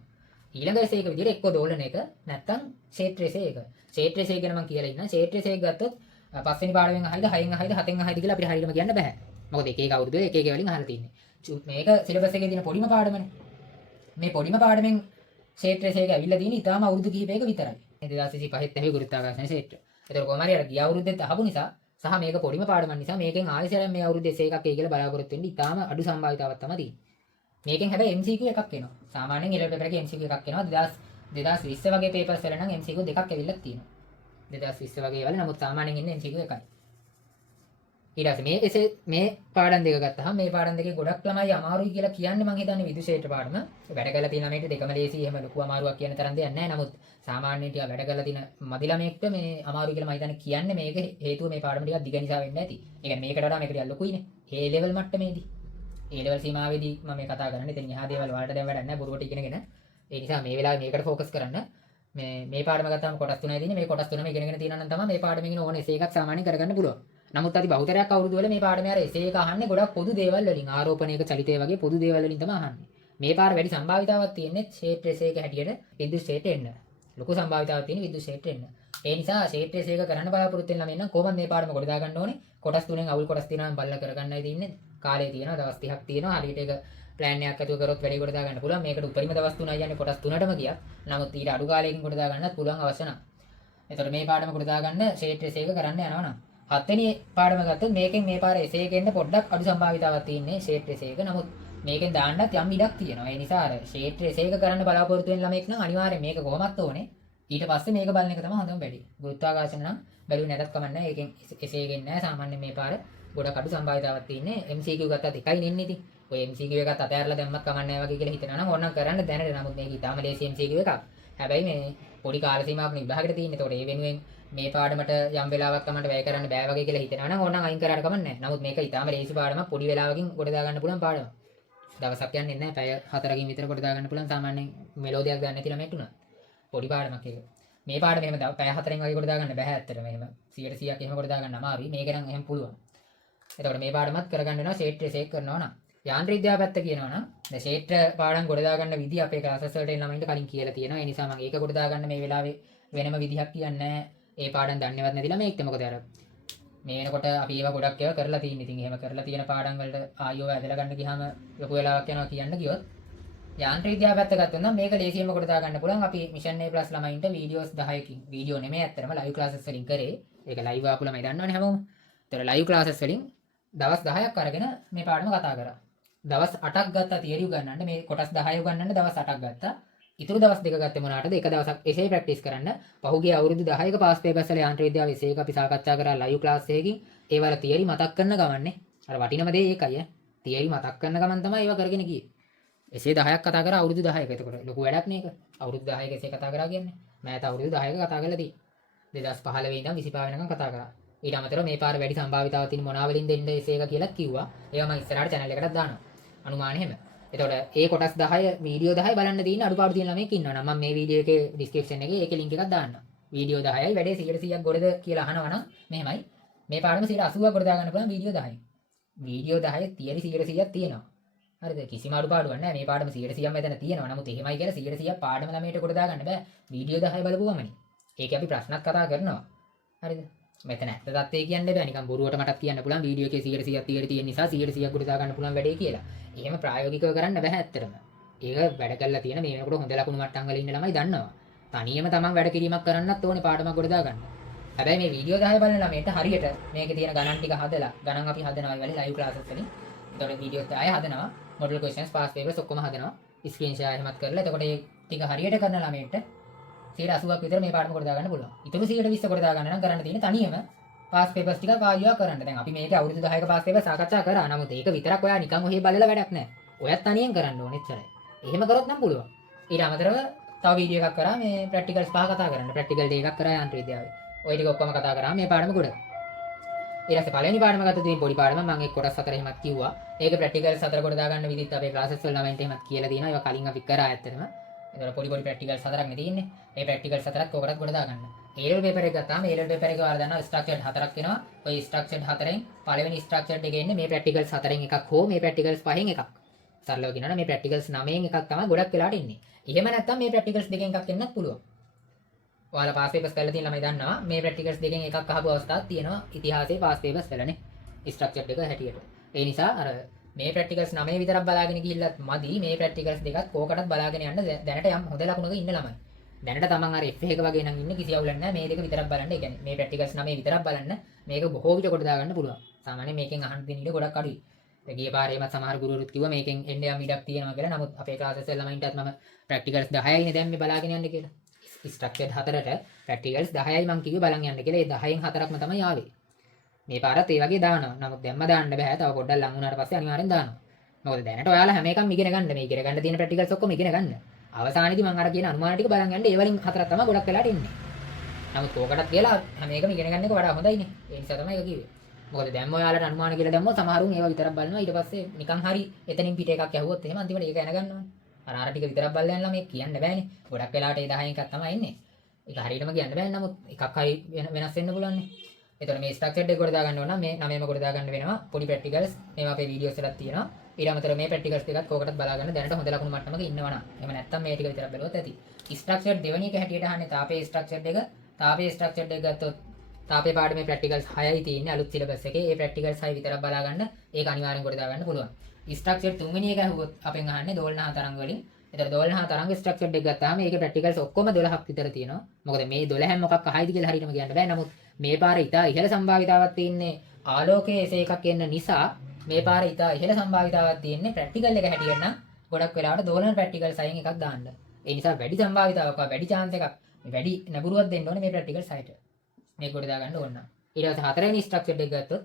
ඊළඟ එසේ එක විදිහට එක්ක දෝලන එක නැත්තම් ක්ෂේත්‍ර එසේ එක. ක්ෂේත්‍ර එසේ ගැන මම කියලා ඉන්නවා. ක්ෂේත්‍ර එසේ ගත්තොත් පස්වෙනි පාඩමෙන් අහයිද 6න් අහයිද 7න් අහයිද කියලා අපිට හරියටම කියන්න බෑ. මොකද එක එක අවුරුදු එක එක වලින් අහලා තියෙන්නේ. මේක සිලබස් එකේ තියෙන පොඩිම පාඩමනේ. මේ පොඩිම පාඩමෙන් ක්ෂේත්‍ර එසේ එක ඇවිල්ලා තියෙන්නේ ඊටාම අවුරුදු කිහිපයක විතරයි. 2025 ඇහි ගුරුත්වාකර්ෂණ ක්ෂේත්‍ර. ඒතර කොහොම හරි අර ගිය අවුරුද්දෙත් අහපු නිසා සහ මේක පොඩිම පාඩමක් නිසා මේකෙන් ආයෙසරම් මේ අවුරුද්දේ එසේ එකක් එයි කියලා බලාපොරොත්තු වෙන්න ඊටාම අඩු සම්භාවිතාවක් තමයි තියෙන්නේ. මේකෙන් හැබැයි MCQ එකක් එනවා. සාමාන්‍යයෙන් A level paper එකේ MCQ එකක් එනවා. 2020 වගේ papers වල නම් MCQ දෙකක් ඇවිල්ලා තියෙනවා. 2020 වගේ වල නමුත් සාමාන්‍යයෙන් ඉන්නේ MCQ එකයි. ඊට පස්සේ මේ පාඩම් දෙක ගත්තාම මේ පාඩම් දෙකේ ගොඩක් ළමයි අමාරුයි කියලා කියන්නේ මම හිතන්නේ විදුෂේත්‍ර පාඩම. වැඩ කරලා තියෙන ළමයින්ට දෙකම ලේසි එහෙම ලොකු අමාරුවක් කියන තරම් දෙයක් නැහැ. නමුත් සාමාන්‍යයෙන් ටික වැඩ කරලා තියෙන මදි ළමයෙක්ට මේ අමාරුයි කියලා මම හිතන්නේ කියන්නේ මේක හේතුව මේ පාඩම ටිකක් දිග නිසා වෙන්නේ නැති. ඒ කියන්නේ මේකට වඩා මේක ටිකක් ලොකුයිනේ. A level මට්ටමේදී. A level සීමාවේදී මම මේ කතා කරන්නේ. ඉතින් එහා දේවල් වලට දැන් වැඩක් නැහැ. බොරුවට ඉගෙනගෙන. ඒ නිසා මේ වෙලාවේ මේකට ફોකස් කරන්න. මේ පාඩම ගත්තාම කොටස් තුනයි තියෙන්නේ. මේ කොටස් තුනම ඉගෙනගෙන තියෙනවා නම් තමයි මේ පාඩමෙන් ඉගෙන ඕන එසේ එකක් සාමාන්‍යයෙන් කරගන්න පුළුවන්. නමුත් අති බහුතරයක් අවුරුදු වල මේ පාඩමේ අර එසේ එක අහන්නේ ගොඩක් පොදු දේවල් වලින් ආරෝපණයක චලිතය වගේ පොදු දේවල් වලින් තමයි අහන්නේ. මේ පාර වැඩි සම්භාවිතාවක් තියෙන්නේ ක්ෂේත්‍ර එසේ එක හැටියට විද්‍යුත් ක්ෂේත්‍රෙ එන්න. ලොකු සම්භාවිතාවක් තියෙන විද්‍යුත් ක්ෂේත්‍රෙ එන්න. ඒ නිසා ක්ෂේත්‍ර එසේ එක කරන්න බලාපොරොත්තු වෙන ළමයින් නම් කොහොමද මේ පාඩම කොට දා ගන්න ඕනේ? කොටස් තුනෙන් අවුල් කොටස් තියෙනවා නම් බලලා කරගන්නයි තියෙන්නේ. කාලය තියෙනවා දවස් 30ක් තියෙනවා. හරියට ඒක ප්ලෑන් එකක් ඇතුව කරොත් වැඩි කොට දා ගන්න පුළුවන්. මේකට උපරිම දවස් 3යි යන්නේ කොටස් 3ටම ගියත්. නමුත් ඊට අඩු කාලයකින් කොට දා ගන්නත් පුළුවන් අවශ්‍ය නැහැ. එතකොට මේ පාඩම කොට දා ගන්න ක්ෂේත්‍ර එසේ එක කරන්න යනවා නම් හත්වෙනි පාඩම ගත්තොත් මේකෙන් මේ පාර එසේ එකෙන්න පොඩ්ඩක් අඩු සම්භාවිතාවක් තියෙන්නේ ක්ෂේත්‍ර එසේ එක. නමුත් මේකෙන් දාන්නත් යම් ඉඩක් තියෙනවා. ඒ නිසා අර ක්ෂේත්‍ර එසේ එක කරන්න බලාපොරොත්තු වෙන ළමෙක් නම් අනිවාර්යයෙන් මේක කොහොමත් ඕනේ. ඊට පස්සේ මේක බලන එක තමයි හොඳම වැඩි. ගුරුත්වාකර්ෂණ නම් බැලුවේ නැතත් කමක් නැහැ. ඒකෙන් එසේ එකෙන් නැහැ. සාමාන්‍යයෙන් මේ පාර ගොඩක් අඩු සම්භාවිතාවක් තියෙන්නේ. MCQ ගත්තත් එකයි නෙන්නේ ඉතින්. ඔය MCQ එකත් අතහැරලා දැම්මත් කමක් නැහැ වගේ කියලා හිතනවා නම් ඕනනම් කරන්න දැනට. නමුත් මේක ඊටාම ලේසි MCQ එකක්. හැබැයි මේ පොඩි කාල සීමාවක් විභාගෙට තියෙන්නේ. ඒතකොට ඒ වෙනුවෙන් මේ පාඩමට යම් වෙලාවක් තමයි වැය කරන්න බෑ වගේ කියලා හිතනවා නම් ඕනනම් අයින් කරාට කමක් නැහැ. නමුත් මේක ඊටාම ලේසි පාඩමක්. පොඩි වෙලාවකින් කොට දා ගන්න පුළුවන් පාඩමක්. දවසක් යන්නේ නැහැ. පැය 4කින් විතර කොට දා ගන්න පුළුවන්. සාමාන්‍යයෙන් මෙලෝඩියක් ගන්න නැති ළමයට උනා. පොඩි පාඩමක් ඒක. මේ පාඩම එහෙම පැය 4න් වගේ කොට දා ගන්න බෑ ඇත්තටම. එහෙම 100%ක් එහෙම කොට දා ගන්න අමාරුයි. මේක නම් එහෙම පුළුවන්. එතකොට මේ පාඩමත් කරගන්න වෙනවා ක්ෂේත්‍ර එසේක් කරනවා නම්. යාන්ත්‍ර විද්‍යාව පැත්ත කියනවා නම් දැන් ක්ෂේත්‍ර පාඩම් කොට දා ගන්න විදිහ අපේ ක්ලාසස් වලට එන ළමයින්ට කලින් කියලා තියෙනවා. ඒ නිසා මම ඒක කොට දා ගන්න මේ වෙලාවේ වෙනම විදිහක් කියන්නේ නැහැ. ඒ පාඩම් දන්නේවත් නැති ළමයින්ට මොකද අර මේ වෙනකොට අපි ඒවා ගොඩක් ඒවා කරලා තියෙන. ඉතින් එහෙම කරලා තියෙන පාඩම් වලට ආයෝ ඇදලා ගන්න ගියාම ලොකු වෙලාවක් යනවා කියන්න ගියොත් යාන්ත්‍ර විද්‍යාව පැත්ත ගත්තොත් නම් මේක ලේසියෙන්ම කොට දා ගන්න පුළුවන්. අපි මිෂන් A+ ළමයින්ට වීඩියෝස් 10කින් වීඩියෝ නෙමෙයි ඇත්තටම ලයිව් ක්ලාසස් වලින් කරේ. ඒක ලයිව් ආපු ළමයි දන්නවනේ හැමෝම. ඒතර ලයිව් ක්ලාසස් වලින් දවස් 10ක් අරගෙන මේ පාඩම කතා කරා. දවස් 8ක් ගත්තා තියරි උගන්නන්න. මේ කොටස් 10 උගන්නන්න දවස් 8ක් ගත්තා. ඉතුරු දවස් දෙක ගත්තේ මොනකටද? එක දවසක් එසේ ප්‍රැක්ටිස් කරන්න. පහුගිය අවුරුදු 10ක පාස් පේපර්ස් වල යාන්ත්‍ර විද්‍යාව එසේ එක අපි සාකච්ඡා කරා ලයිව් ක්ලාස් එකකින්. ඒ වල තියරි මතක් කරන ගමන්නේ. අර වටිනම දේ ඒකයි. තියරි මතක් කරන ගමන් තමයි ඒවා කරගෙන ගියේ. එසේ 10ක් කතා කරා අවුරුදු 10ක. එතකොට ලොකු වැඩක් මේක. අවුරුදු 10ක එසේ කතා කරා කියන්නේ. මෑත අවුරුදු 10ක කතා කරලා තියෙන්නේ. 2015 ඉඳන් 25 වෙනකම් කතා කරා. ඊට අමතරව මේ පාර වැඩි සම්භාවිතාවක් තියෙන මොනවා වලින් දෙන්න එසේ එක කියලා කිව්වා. ඒවා මම ඉස්සරහට channel එකටත් දානවා. අනුමානෙ හැම. එතකොට ඒ කොටස් 10 වීඩියෝ 10 බලන්න තියෙන අඩුපාඩු තියෙන ළමයෙක් ඉන්නවා නම් මම මේ වීඩියෝ එකේ ඩිස්ක්‍රිප්ෂන් එකේ ඒකේ link එකක් දාන්නම්. වීඩියෝ 10යි වැඩේ 100%ක් ගොඩද කියලා අහනවා නම් මෙහෙමයි. මේ පාඩම 80ක් ගොඩ දාගන්න පුළුවන් වීඩියෝ 10යි. වීඩියෝ 10 තියරි 100%ක් තියෙනවා. හරිද? කිසිම අඩුපාඩුවක් නැහැ. මේ පාඩම 100%ක් මෙතන තියෙනවා. නමුත් එහෙමයි කියලා 100%ක් පාඩම ළමයට ගොඩ දාගන්න බෑ. වීඩියෝ 10 බලපුවමනේ. ඒකේ අපි ප්‍රශ්නත් කතා කරනවා. හරිද? මෙතන ඇත්ත තත්ත්වය කියන්න බෑ. නිකන් බොරුවට මටත් කියන්න පුළුවන් වීඩියෝ එකේ 100%ක් තියරි තියෙන නිසා 100%ක් ගොඩ දාගන්න පුළුවන් වැඩේ කියලා. එහෙම ප්‍රායෝගිකව කරන්න බෑ ඇත්තටම. ඒක වැඩ කරලා තියෙන මේ වෙනකොට හොඳ ලකුණු මට්ටම් වල ඉන්න ළමයි දන්නවා. තනියම තමන් වැඩ කිරීමක් කරන්නත් ඕනේ පාඩමක් ගොඩ දාගන්න. හැබැයි මේ වීඩියෝ 10 බලන ළමයට හරියට මේකේ තියෙන ගණන් ටික හදලා ගණන් අපි හදනවා ඒ වෙලේ ලයිව් ක්ලාසස් වලින්. එතකොට වීඩියෝ 10 හදනවා. මොඩල් ක්වෙස්චන්ස් පාස් පේපර්ස් ඔක්කොම හදනවා. ස්ක්‍රීන් ෂෙයා එහෙමත් කරලා එතකොට ඒ ටික හරියට කරන ළමයට 80ක් විතර මේ පාඩම ගොඩ දාගන්න පුළුවන්. ඊටු 120 ගොඩ දාගන්න නම් කරන්න තියෙන්නේ තනියම පාස් පේපර්ස් ටික වායුවා කරන්න. දැන් අපි මේකේ අවුරුදු 10ක පාස් පේපර් සාකච්ඡා කරා. නමුත් ඒක විතරක් ඔයා නිකන් ඔහේ බලලා වැඩක් නැහැ. ඔයත් තනියෙන් කරන්න ඕනේ එච්චරයි. එහෙම කරොත් නම් පුළුවන්. ඊට අමතරව තව වීඩියෝ එකක් කරා මේ ප්‍රැක්ටිකල්ස් පහ කතා කරන්න. ප්‍රැක්ටිකල් දෙකක් කරා යාන්ත්‍ර විද්‍යාවේ. ওই ටික ඔක්කොම කතා කරා මේ පාඩම ගොඩ. ඊට පස්සේ පළවෙනි පාඩම ගත්ත තියෙන පොඩි පාඩම මම ඒක කොටස් 4 එහෙමත් කිව්වා. ඒක ප්‍රැක්ටිකල්ස් 4 කොට දාගන්න විදිහත් අපේ ක්ලාසස් වල ළමයින්ට එහෙමත් කියලා දෙනවා. ඒවා කලින් අපි කරා ඇත්තටම. ඒතර පොඩි පොඩි ප්‍රැක්ටිකල්ස් 4ක් නේ තියෙන්නේ. මේ ප්‍රැක්ටිකල්ස් 4ක් ඔකටත් කොට දාගන්න. A level paper එක ගත්තාම A level paper එකේ ඔයාලා දන්නවා ස්ට්‍රක්චර්ඩ් 4ක් එනවා. ওই ස්ට්‍රක්චර්ඩ් 4න් පළවෙනි ස්ට්‍රක්චර්ඩ් එකේ ඉන්නේ මේ ප්‍රැක්ටිකල්ස් 4න් එකක් හෝ මේ ප්‍රැක්ටිකල්ස් 5න් එකක්. සරලව කියනවා නම් මේ ප්‍රැක්ටිකල්ස් 9න් එකක් තමයි ගොඩක් වෙලාට ඉන්නේ. එහෙම නැත්නම් මේ ප්‍රැක්ටිකල්ස් දෙකෙන් එකක් එන්නත් පුළුවන්. ඔයාලා පාස් පේපර්ස් කරලා තියෙන ළමයි දන්නවා මේ ප්‍රැක්ටිකල්ස් දෙකෙන් එකක් අහපු අවස්ථාවක් තියෙනවා ඉතිහාසයේ පාස් පේපර්ස් වලනේ. ස්ට්‍රක්චර්ඩ් එක හැටියට. ඒ නිසා අර මේ ප්‍රැක්ටිකල්ස් 9 විතරක් බලාගෙන ගිහිල්ලත් මදි. මේ ප්‍රැක්ටිකල්ස් දෙකත් කෝකටත් බලාගෙන යන්න දැනට යම් හොඳ ලකුණක ඉන්න ළමයි. දැනට තමන් අර F එක වගේ නම් ඉන්නේ කිසි අවුලක් නැහැ. මේ දෙක විතරක් බලන්න. ඒ කියන්නේ මේ ප්‍රැක්ටිකල්ස් 9 විතරක් බලන්න. මේක බොහෝ විට කොට දාගන්න පුළුවන්. සාමාන්‍යයෙන් මේකෙන් අහන්න දෙන ඉඩ ගොඩක් අඩුයි. ගිය පාරේම සමහර ගුරුවරුත් කිව්වා මේකෙන් එන්න යම් ඉඩක් තියෙනවා කියලා. නමුත් අපේ ක්ලාසස් වල ළමයින්ටත් මම ප්‍රැක්ටිකල්ස් 10යිනේ දැන් මේ බලාගෙන යන්න කියලා. ස්ට්‍රක්චර්ඩ් 4ට ප්‍රැක්ටිකල්ස් 10යි මම කිව්වේ බලන් යන්න කියලා. ඒ 10න් 4ක්ම තමයි ආවේ. මේ පාරත් ඒ වගේ දානවා. නමුත් දැම්ම දාන්න බෑ. තව පොඩ්ඩක් ලඟ වුණාට පස්සේ අනිවාර්යෙන් දානවා. මොකද දැනට ඔයාලා හැම එකක්ම ඉගෙන ගන්න. මේ ඉගෙන ගන්න තියෙන ප්‍රැක්ටිකල්ස් ඔක්කොම ඉගෙන ගන්න. අවසානයේදී මම අර කියන අනුමාන ටික බලන් යන්න. ඒ වලින් 4ක් තමයි ගොඩක් වෙලාට එන්නේ. නමුත් ඕකටත් කියලා හැම එකම ඉගෙන ගන්න එක වඩා හොඳයිනේ. ඒ නිසා තමයි ඒක කිව්වේ. මොකද දැන් ඔයාලට අනුමාන කියලා දැම්මොත් සමහරුන් ඒවා විතරක් බලනවා. ඊට පස්සේ නිකන් හරි එතනින් පිට එකක් ඇහුවොත් එහෙම අන්තිමට ඒක දැන ගන්නවනේ. අර ටික විතරක් බලලා යනවා මේ කියන්න බෑනේ. ගොඩක් වෙලාට ඒ 10න් එකක් තමයි එන්නේ. ඒක හරියටම කියන්න බෑ. නමුත් එකක් හරි වෙනස් වෙන්න පුළුවන් නේ. එතකොට මේ ස්ට්‍රක්චර්ඩ් එක කොට දාගන්න ඕන නම් මේ 9ම කොට දාගන්න වෙනවා. පොඩි ප්‍රැක්ටිකල්ස් මේවා අපේ වීඩියෝස් වලත් තියෙනවා. ඊට අමතරව මේ ප්‍රැක්ටිකල්ස් ටිකත් කෝකටත් බලා ගන්න දැනට හොඳ ලකුණු මට්ටමක ඉන්නවනම්. එහෙම නැත්නම් මේ ටික විතරක් බලුවොත් ඇති. ස්ට්‍රක්චර්ඩ් දෙවෙනි එක හැටියට අහන්නේ තාපේ ස්ට්‍රක්චර්ඩ් එක. තාපේ ස්ට්‍රක්චර්ඩ් එක ගත්තොත් තාපේ පාඩමේ ප්‍රැක්ටිකල්ස් 6යි තියෙන්නේ අලුත් සිලබස් එකේ. ඒ ප්‍රැක්ටිකල්ස් 6 විතරක් බලා ගන්න. ඒක අනිවාර්යෙන් කොට දාගන්න පුළුවන්. ස්ට්‍රක්චර්ඩ් තුන්වෙනි එක ඇහුවොත් අපෙන් අහන්නේ දෝලනහ තරංග වලින්. එතකොට දෝලනහ තරංග ස්ට්‍රක්චර්ඩ් එක ගත්තාම ඒකේ ප්‍රැක්ටිකල්ස් ඔක්කොම 12ක් විතර තියෙනවා. මොකද මේ 12න් මොකක් අහයිද කියලා හරියටම කියන්න බෑ. නමුත් මේ පාරේ ඉතා ඉහළ සම්භාවිතාවක් තියෙන්නේ ආලෝකයේ එසේ එකක් එන්න නිසා මේ පාරේ ඉතා ඉහළ සම්භාවිතාවක් තියෙන්නේ ප්‍රැක්ටිකල් එක හැටියට නම් ගොඩක් වෙලාවට දෝලන ප්‍රැක්ටිකල් සයින් එකක් දාන්න. ඒ නිසා වැඩි සම්භාවිතාවක් වැඩි chance එකක් වැඩි නපුරුවක් දෙන්න ඕනේ මේ ප්‍රැක්ටිකල් සයිට. මේක කොට දාගන්න ඕන නම්. ඊට පස්සේ හතරවෙනි ස්ට්‍රක්චර්ඩ් එක ගත්තොත්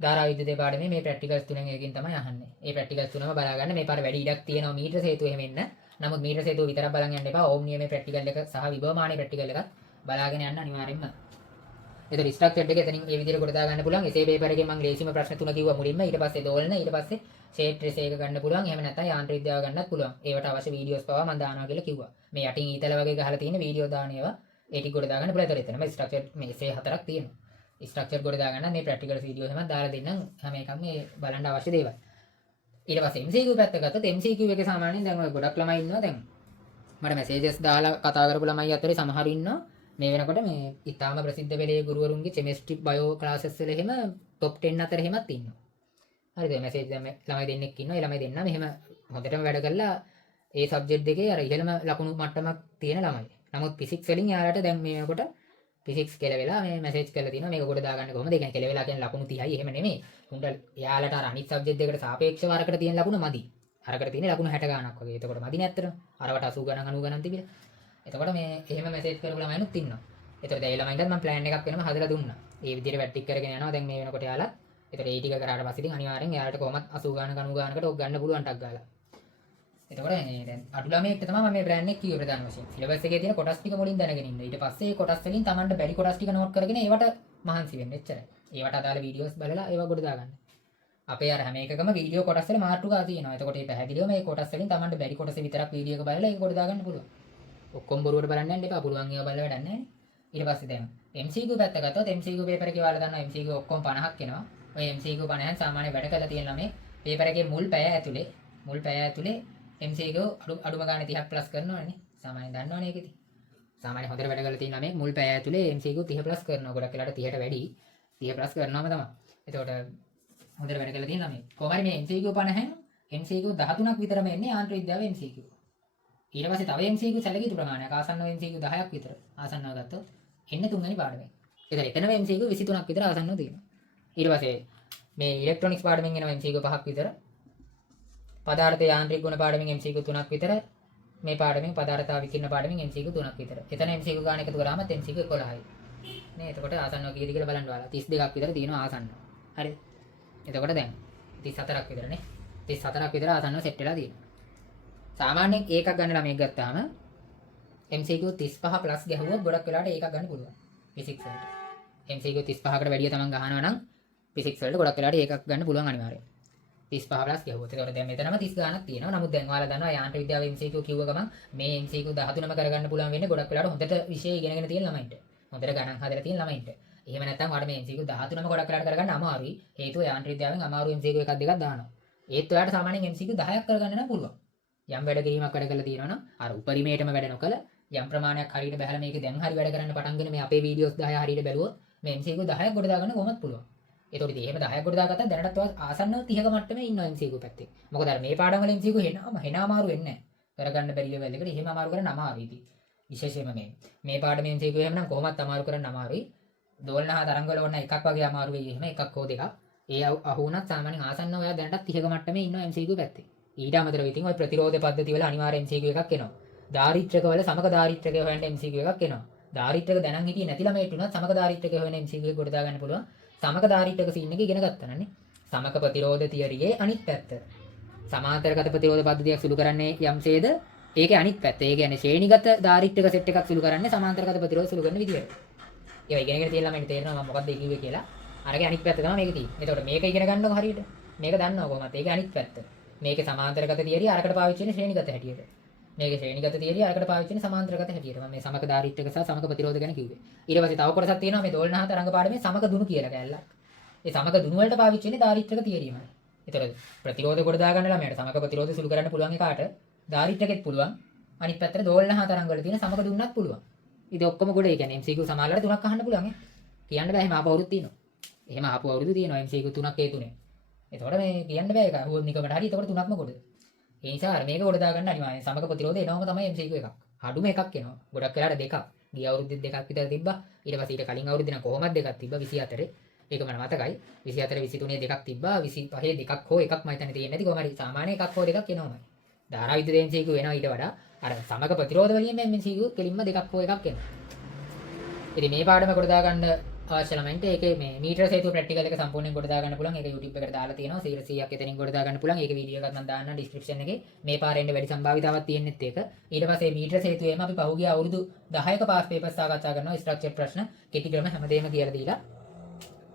ධාරා විද්‍යුත් පාඩමේ මේ ප්‍රැක්ටිකල්ස් තුනෙන් එකකින් තමයි අහන්නේ. මේ ප්‍රැක්ටිකල්ස් තුනම බලා ගන්න. මේ පාර වැඩි ඉඩක් තියෙනවා මීටර සේතුව එහෙම එන්න. නමුත් මීටර සේතුව විතරක් බලන් යන්න එපා. ඕම් නියමයේ ප්‍රැක්ටිකල් එක සහ විභවමානයේ ප්‍රැක්ටිකල් එකත් බලාගෙන යන්න අනිවාර්යෙන්ම. එතකොට ස්ට්‍රක්චර්ඩ් එක එතනින් මේ විදිහට කොට දා ගන්න පුළුවන්. එසේ පේපර් එකේ මම ලේසිම ප්‍රශ්න තුන කිව්වා මුලින්ම. ඊට පස්සේ දෝලන, ඊට පස්සේ ෂේඩ් ට්‍රේස් එක ගන්න පුළුවන්. එහෙම නැත්නම් යාන්ත්‍රික විද්‍යාව ගන්නත් පුළුවන්. ඒවට අවශ්‍ය වීඩියෝස් පවා මම දානවා කියලා කිව්වා. මේ යටින් ඊතල වගේ ගහලා තියෙන වීඩියෝ දාන ඒවා ඒ ටික කොට දා ගන්න පුළුවන්. එතකොට එතනම ස්ට්‍රක්චර්ඩ් මේ එසේ හතරක් තියෙනවා. ස්ට්‍රක්චර් කොට දා ගන්න මේ ප්‍රැක්ටිකල් වීඩියෝ එහෙම දාලා දෙන්නම්. හැම එකම මේ බලන්න අවශ්‍ය දේවල්. ඊට පස්සේ MCQ පැත්ත ගත්තොත් MCQ එකේ සාමාන්‍යයෙන් දැන් ඔය ගොඩක් ළමයි ඉන්නවා දැන්. මට මැසේජස් දාලා කතා කරපු ළමයි අතරේ සමහරු ඉන්නවා. මේ වෙනකොට මේ ඉතාලම ප්‍රසිද්ධ වෙලේ ගුරුවරුන්ගේ කෙමිස්ට්‍රි බයෝ ක්ලාසස් වල එහෙම টොප් 10 අතර එහෙමත් ඉන්නවා. හරිද? මැසේජ් දැන් ළමයි දෙන්නෙක් ඉන්නවා. ඒ ළමයි දෙන්නා මෙහෙම හොඳටම වැඩ කරලා ඒ සබ්ජෙක්ට් දෙකේ අර ඉහළම ලකුණු මට්ටමක් තියෙන ළමයි. නමුත් ෆිසික්ස් වලින් යාලට දැන් මේ වෙනකොට ෆිසික්ස් කියලා වෙලා මේ මැසේජ් කරලා තිනවා මේක කොට දාගන්න කොහොමද? ඒ කියන්නේ කියලා වෙලා කියන්නේ ලකුණු 30යි එහෙම නෙමෙයි. උන්ට යාලට අර අනිත් සබ්ජෙක්ට් දෙකට සාපේක්ෂව අරකට තියෙන ලකුණු මදි. අරකට තියෙන ලකුණු 60 ගාණක් වගේ. එතකොට මදි නේ ඇත්තටම. අරවට 80 ගණන් 90 ගණන් තිබිලා. එතකොට මේ එහෙම මැසේජ් කරපු ළමයිනුත් ඉන්නවා. එතකොට ඒ ළමයින්ටත් මම ප්ලෑන් එකක් වෙනම හදලා දුන්නා. ඒ විදිහට වැට්ටික් කරගෙන යනවා දැන් මේ වෙනකොට යාලා. එතකොට ඒ ටික කරාට පස්සේ ඉතින් අනිවාර්යෙන් යාලට කොහොමත් 80 ගාණක් 90 ගාණකට ඔක් ගන්න පුළුවන් ටක් ගාලා. එතකොට මේ දැන් අඩු ළමයෙක්ට තමයි මම මේ බ්‍රෑන්ඩ් එක කිව්වේ ප්‍රධාන වශයෙන්. සිලබස් එකේ තියෙන කොටස් ටික මුලින් දැනගෙන ඉන්න. ඊට පස්සේ ඒ කොටස් වලින් Tamanට බැරි කොටස් ටික නෝට් කරගෙන ඒවට මහන්සි වෙන්න. එච්චරයි. ඒවට අදාළ වීඩියෝස් බලලා ඒවා ගොඩ දාගන්න. අපේ අර හැම එකකම වීඩියෝ කොටස් වල මාතෘකා තියෙනවා. එතකොට මේ පැහැදිලිව මේ කොටස් වලින් Tamanට බැරි කොටස විතරක් වීඩියෝ එක බලලා ඒක ගොඩ දාගන්න පුළුවන්. ඔක්කොම බොරුවට බලන්න යන්න එපා. පුළුවන් ඒවා බලලා වැඩක් නැහැ. ඊට පස්සේ දැන් MCQ පැත්ත ගත්තොත් MCQ පේපර් එකේ ඔයාලා දන්නවා MCQ ඔක්කොම 50ක් එනවා. ඔය MCQ 50න් සාමාන්‍ය වැඩ කරලා තියෙන ළමයි පේපර් එකේ මුල් පැය ඇතුලේ MCQ අඩුම ගානේ 30ක් ප්ලස් කරනවනේ. සාමාන්‍යයෙන් දන්නවනේ ඒකෙදි. සාමාන්‍ය හොඳට වැඩ කරලා තියෙන ළමයි මුල් පැය ඇතුලේ MCQ 30 ප්ලස් කරනවා. ගොඩක් වෙලාවට 30ට වැඩි 30 ප්ලස් කරනවම තමයි. එතකොට හොඳට වැඩ කරලා තියෙන ළමයි. කොහොම හරි මේ MCQ 50න් MCQ 13ක් විතරම එන්නේ යාන්ත්‍රික විද්‍යාවේ MCQ. ඊට පස්සේ තව MCQ සැලකිය ප්‍රමාණයක් ආසන්නව MCQ 10ක් විතර ආසන්නව ගත්තොත් එන්නේ තුන්වෙනි පාඩමේ. එතනම MCQ 23ක් විතර ආසන්නව තියෙනවා. ඊට පස්සේ මේ ඉලෙක්ට්‍රොනික්ස් පාඩමෙන් එනවා MCQ 5ක් විතර. පදාර්ථ යාන්ත්‍රික ගුණ පාඩමෙන් MCQ 3ක් විතර. මේ පාඩමෙන් පදාර්ථ විකිරණ පාඩමෙන් MCQ 3ක් විතර. එතන MCQ ගාන එකතු කරාම MCQ 11යි. නේ එතකොට ආසන්නව කීයද කියලා බලන්න ඔයාලා 32ක් විතර තියෙනවා ආසන්නව. හරිද? එතකොට දැන් 34ක් විතරනේ. 34ක් විතර ආසන්නව සෙට් වෙලා තියෙනවා. සාමාන්‍යයෙන් ඒකක් ගන්න ළමයෙක් ගත්තාම MCQ 35 ප්ලස් ගැහුවොත් ගොඩක් වෙලාවට ඒකක් ගන්න පුළුවන්. ෆිසික්ස් වලට. MCQ 35කට වැඩිය තමන් ගහනවා නම් ෆිසික්ස් වලට ගොඩක් වෙලාවට ඒකක් ගන්න පුළුවන් අනිවාර්යයෙන්. 35 ප්ලස් ගැහුවොත්. ඒකට දැන් මෙතනම 30 ගාණක් තියෙනවා. නමුත් දැන් ඔයාලා දන්නවා යාන්ත්‍රික විද්‍යාවේ MCQ කිව්ව ගමන් මේ MCQ 13ම කරගන්න පුළුවන් වෙන්නේ ගොඩක් වෙලාවට හොඳට විෂය ඉගෙනගෙන තියෙන ළමයින්ට. හොඳට ගණන් හදලා තියෙන ළමයින්ට. එහෙම නැත්නම් ඔයාලට මේ MCQ 13ම ගොඩක් වෙලාවට කරගන්න අමාරුයි. හේතුව යාන්ත්‍රික විද්‍යාවෙන් අමාරු MCQ එකක් දෙකක් දානවා. ඒත් ඔයාලට සාමාන්‍යයෙන් MCQ 10ක් කරගන්න නම් පුළුවන්. යම් වැඩ කිරීමක් වැඩ කරලා තියෙනවා නම් අර උපරිමයටම වැඩ නොකල යම් ප්‍රමාණයක් හරියට බහලා මේක දැන් හරි වැඩ කරන්න පටන්ගෙන මේ අපේ වීඩියෝස් 10 හරියට බැලුවොත් මේ MCQ 10ක් ගොඩ දාගන්න කොහොමද පුළුවන්. ඒතකොට ඉතින් එහෙම 10ක් ගොඩ දාගත්තා දැනටත් ඔයා ආසන්නව 30ක මට්ටමේ ඉන්නවා MCQ පැත්තේ. මොකද අර මේ පාඩම් වල MCQ හෙන අමාරු වෙන්නේ නැහැ. කරගන්න බැරි ලෙවල් එකට එහෙම අමාරු කරන්න අමාරුයි ඉතින්. විශේෂයෙන්ම මේ පාඩමේ MCQ එහෙම නම් කොහොමත් අමාරු කරන්න අමාරුයි. දෝලන හා තරංග වල වන්න එකක් වගේ අමාරු වෙයි එහෙම එකක් හෝ දෙකක්. ඒ අහු වුණත් සාමාන්‍යයෙන් ආසන්න ඔයා දැනටත් 30ක මට්ටමේ ඉන්නවා MCQ පැත්තේ. ඊට අමතරව ඉතින් ওই ප්‍රතිරෝධ පද්ධති වල අනිවාර්ය MCQ එකක් එනවා. දාරිත්‍රක වල සමක දාරිත්‍රකය හොයන්න MCQ එකක් එනවා. දාරිත්‍රක දැනන් හිටියේ නැති ළමයිට උනත් සමක දාරිත්‍රකය හොයන MCQ එක ගොඩ දා ගන්න පුළුවන්. සමක දාරිත්‍රක සීන් එක ඉගෙන ගත්තා නනේ. සමක ප්‍රතිරෝධ තියරියේ අනිත් පැත්ත. සමාන්තරගත ප්‍රතිරෝධ පද්ධතියක් සුළු කරන්නේ යම්සේද ඒකේ අනිත් පැත්ත. ඒ කියන්නේ ශ්‍රේණිගත දාරිත්‍රක සෙට් එකක් සුළු කරන්නේ සමාන්තරගත ප්‍රතිරෝධ සුළු කරන විදියට. ඒවා ඉගෙනගෙන තියෙන ළමයින්ට තේරෙනවා මම මොකක්ද කිව්වේ කියලා. අරගේ අනිත් පැත්ත තමයි මේක තියෙන්නේ. එතකොට මේක ඉගෙන ගන්නකො හරියට. මේක දන්නව කොහොමද? ඒකේ අනිත් පැත්ත. මේකේ සමාන්තරගත තියරිය අරකට පාවිච්චි වෙන්නේ ශ්‍රේණිගත හැටියට. මේකේ ශ්‍රේණිගත තියරිය අරකට පාවිච්චි වෙන්නේ සමාන්තරගත හැටියට. මම මේ සමක දාරිත්‍රක සහ සමක ප්‍රතිරෝධ ගැන කිව්වේ. ඊට පස්සේ තව කොටසක් තියෙනවා මේ දෝලනහත රංගපාඩමේ සමක දුනු කියලා කැලලක්. ඒ සමක දුනු වලට පාවිච්චි වෙන්නේ දාරිත්‍රක තියරියමයි. එතකොට ප්‍රතිරෝධ කොට දා ගන්න ළමයට සමක ප්‍රතිරෝධ සුළු කරන්න පුළුවන් එකාට දාරිත්‍රකෙත් පුළුවන්. අනිත් පැත්තට දෝලනහත රංග වල තියෙන සමක දුන්නත් පුළුවන්. ඉතින් ඔක්කොම ගොඩ ඒ කියන්නේ MCQ සමානලට තුනක් අහන්න පුළුවන් ඈ. කියන්න බෑ එහෙම ආපු අවුරුදු තියෙනවා. එහෙම ආපු අවුරුදු තියෙනවා MCQ තුනක් ඒ තුනේ. එතකොට මේ කියන්න බෑ ඒක. හුවොත් නිකමට හරි එතකොට තුනක්ම ගොඩ. ඒ නිසා අර මේක ගොඩ දාගන්න අනිවාර්යයෙන් සමක ප්‍රතිරෝධය එනවම තමයි MCQ එකක්. අඩුම එකක් එනවා. ගොඩක් වෙලාට දෙකක්. ගිය අවුරුද්දෙත් දෙකක් විතර තිබ්බා. ඊට පස්සේ ඊට කලින් අවුරුද්දේ නම් කොහොමද දෙකක් තිබ්බා 24. ඒක මට මතකයි. 24 23 දෙකක් තිබ්බා. 25 දෙකක් හෝ එකක් මම හිතන්නේ තියෙන්නේ නැති. කොහොම හරි සාමාන්‍ය එකක් හෝ දෙකක් එනවමයි. ධාරා විද්‍යුත් MCQ වෙනවා ඊට වඩා අර සමක ප්‍රතිරෝධ වලින් MCQ කෙලින්ම දෙකක් හෝ එකක් එනවා. ඉතින් මේ පාඩම කොට දාගන්න අවශ්‍ය ළමයින්ට ඒකේ මේ මීටර හේතුව ප්‍රැක්ටිකල් එක සම්පූර්ණයෙන් කොට දාගන්න පුළුවන්. ඒක YouTube එකට දාලා තියෙනවා. 100ක් එතනින් කොට දාගන්න පුළුවන්. ඒක වීඩියෝ එකක් මම දාන්නම් ඩිස්ක්‍රිප්ෂන් එකේ. මේ පාරෙන් වැඩි සම්භාවිතාවක් තියෙනෙත් ඒක. ඊට පස්සේ මීටර හේතුවේම අපි පහුගිය අවුරුදු 10ක පාස් පේපර්ස් සාකච්ඡා කරනවා. ස්ට්‍රක්චර් ප්‍රශ්න කෙටි ක්‍රම හැමදේම කියලා දීලා.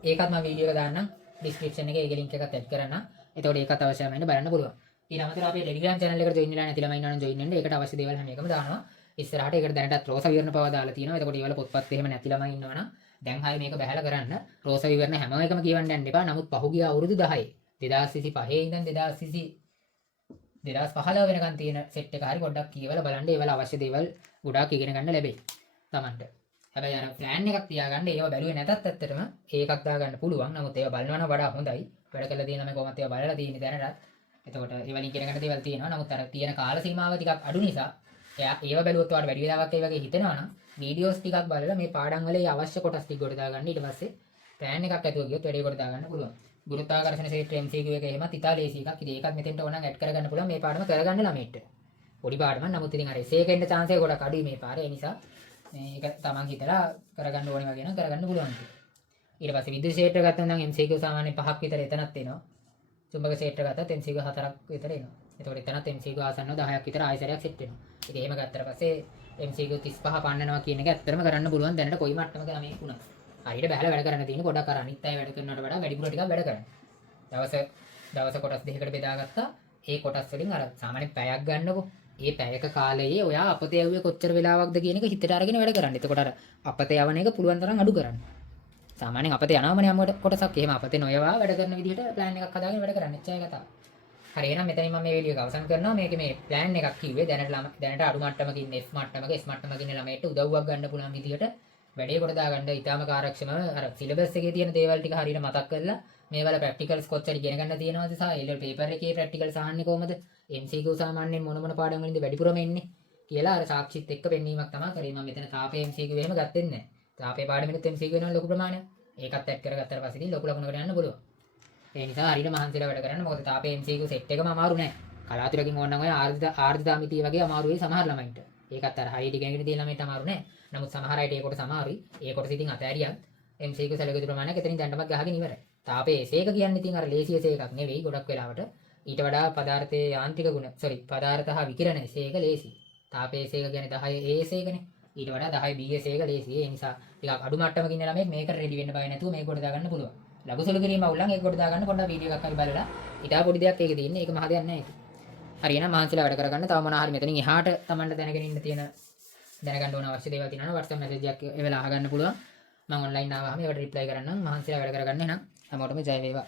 ඒකත් මම වීඩියෝ එක දාන්නම් ඩිස්ක්‍රිප්ෂන් එකේ. ඒකේ link එකත් ඇඩ් කරන්නම්. එතකොට ඒකත් අවශ්‍ය ළමයින්ට බලන්න පුළුවන්. ඊට අමතරව අපේ Telegram channel එකට join වෙලා නැති ළමයි ඉන්නවනම් join වෙන්න. ඒකට අවශ්‍ය දේවල් හැම එකම දානවා. ඉස්සරහට ඒකට දැනටත් රෝස විවරණ පවා දාලා තියෙනවා. එතකොට ඒවල පොත්පත් එහෙම නැති ළමයි ඉන්නවනම් දැන් හරිය මේක බහැලා කරන්න රෝස විවරණ හැම එකම කියවන්න යන්න එපා. නමුත් පහුගිය අවුරුදු 10 2025 ඉඳන් 2015 වෙනකන් තියෙන සෙට් එක හරිය පොඩ්ඩක් කියවලා බලන්න. ඒවල අවශ්‍ය දේවල් ගොඩාක් ඉගෙන ගන්න ලැබෙයි Tamanට. හැබැයි අර ප්ලෑන් එකක් තියාගන්න. ඒව බැලුවේ නැතත් ඇත්තටම ඒකක් දාගන්න පුළුවන්. නමුත් ඒව බලනවා නම් වඩා හොඳයි. වැඩ කළා තියෙන මේ කොහොමද ඒව බලලා තියෙන්නේ දැනටත්. එතකොට ඒවලින් ඉගෙන ගන්න දේවල් තියෙනවා. නමුත් අර තියෙන කාල සීමාව ටිකක් අඩු නිසා ඒව බැලුවොත් ඔයාලට වැඩි වෙලාවක් ඒ වගේ හිතෙනවා නම් වීඩියෝස් ටිකක් බලලා මේ පාඩම් වල අවශ්‍ය කොටස් ටික කොට දාගන්න. ඊට පස්සේ ප්ලෑන් එකක් ඇතුව ගියොත් වැඩි කොට දාගන්න පුළුවන්. ගුරුත්වාකර්ෂණ ක්ෂේත්‍ර MCQ එක එහෙමත් ඉතා ලේසි එකක්. ඉතින් ඒකත් මෙතෙන්ට ඕනනම් ඇඩ් කරගන්න පුළුවන් මේ පාඩම කරගන්න ළමයිට. පොඩි පාඩමක්. නමුත් ඉතින් අර එසේ එකෙන්ද chance එක ගොඩක් අඩුයි මේ පාරේ. ඒ නිසා මේක තමන් හිතලා කරගන්න ඕනේ වගේ නම් කරගන්න පුළුවන්. ඊට පස්සේ විද්‍යුත් ක්ෂේත්‍ර ගත්තම නම් MCQ සාමාන්‍යයෙන් 5ක් විතර එතනත් එනවා. චුම්බක ක්ෂේත්‍ර ගත්තත් MCQ 4ක් විතර එනවා. එතකොට එතනත් MCQ ආසන්නව 10ක් විතර ආයෙසරයක් සෙට් වෙනවා. ඉතින් එහෙම ගත්තට පස්සේ MCQ 35 පන්නනවා කියන එක ඇත්තටම කරන්න පුළුවන් දැනට කොයි මට්ටමක ළමයි වුණත්. හරියට බහලා වැඩ කරන්න තියෙන පොඩක් අර අනිත් අය වැඩ කරනවට වඩා වැඩිපුර ටිකක් වැඩ කරන්න. දවස කොටස් දෙකකට බෙදාගත්තා. ඒ කොටස් වලින් අර සාමාන්‍යයෙන් පැයක් ගන්නකො. ඒ පැයක කාලයේ ඔයා අපතේ යවුවේ කොච්චර වෙලාවක්ද කියන එක හිතට අරගෙන වැඩ කරන්න. එතකොට අර අපතේ යවන එක පුළුවන් තරම් අඩු කරන්න. සාමාන්‍යයෙන් අපතේ යනවමනේ යම් කොටසක්. එහෙම අපතේ නොයවා වැඩ කරන විදිහට ප්ලෑන් එකක් හදාගෙන වැඩ කරන්න. එච්චරයි කතාව. හරි එහෙනම් මෙතනින් මම මේ වීඩියෝ එක අවසන් කරනවා. මේකේ මේ ප්ලෑන් එකක් කිව්වේ දැනට අඩු මට්ටමක ඉන්න S මට්ටමක ඉන්න ළමයිට උදව්වක් ගන්න පුළුවන් විදිහට වැඩේ කොට දාගන්න ඊටාම කාර්යක්ෂමව අර සිලබස් එකේ තියෙන දේවල් ටික හරියට මතක් කරලා මේවල ප්‍රැක්ටිකල්ස් කොච්චර ඉගෙන ගන්න තියෙනවද සහ ඒ පේපර් එකේ ප්‍රැක්ටිකල්ස් අහන්නේ කොහමද MCQ සාමාන්‍යයෙන් මොන පාඩම් වලින්ද වැඩිපුරම එන්නේ කියලා අර සාක්ෂිත් එක්ක පෙන්වීමක් තමයි කරේ. මම මෙතන තාපේ MCQ එහෙම ගත්තෙත් නැහැ. තාපේ පාඩමෙත් MCQ වෙනවා ලොකු ප්‍රමාණයක්. ඒකත් ඇඩ් කරගත්තට පස්සේ ඉතින් ලොකු ලකුණකට යන්න පුළුවන්. ඒ නිසා හරියට මහන්සිලා වැඩ කරන්න. මොකද තාපේ MCQ සෙට් එකම අමාරු නෑ. කලාතුරකින් ඕනනම් ඔය ආර්ධිතාමිතිය වගේ අමාරු වෙයි සමහර ළමයින්ට. ඒකත් අර හරියට ඉගෙනගෙන තියෙන ළමයින්ට අමාරු නෑ. නමුත් සමහර අයට ඒ කොටස අමාරුයි. ඒ කොටස ඉතින් අතෑරියත් MCQ සැලකුණු ප්‍රමාණයක් එතනින් දැන්නමක් ගහගෙන ඉවරයි. තාපේ එසේක කියන්නේ ඉතින් අර ලේසි එකක් නෙවෙයි ගොඩක් වෙලාවට. ඊට වඩා පදාර්ථයේ යාන්ත්‍රික ගුණ පදාර්ථ හා විකිරණ එසේක ලේසි. තාපේ එසේක කියන්නේ 10 A එසේකනේ. ඊට වඩා 10 B එසේක ලේසි. ඒ නිසා ටිකක් අඩු මට්ටමක ඉන්න ළමයෙක් මේකට රෙඩි වෙන්න බය නැතුව මේක කොට දාගන්න පුළුවන්. ලඝු සුළු කිරීම අවුලන් ඒක කොට දාගන්න පොඩ්ඩක් වීඩියෝ එකක් හරි බලලා ඊටා පොඩි දෙයක් ඒකේ තියෙන්නේ. ඒක මහ දෙයක් නෑ ඒක. හරි එහෙනම් මහන්සිලා වැඩ කරගන්න. තව මොනවා හරි මෙතනින් එහාට Tamanට දැනගෙන ඉන්න තියෙන දැනගන්න ඕන අවශ්‍ය දේවල් තියෙනවා. WhatsApp message එකක් ඒ වෙලාව අහගන්න පුළුවන්. මම ඔන්ලයින් ආවම ඒකට රිප්ලයි කරන්නම්. මහන්සිලා වැඩ කරගන්න. එහෙනම් හැමෝටම ජය වේවා.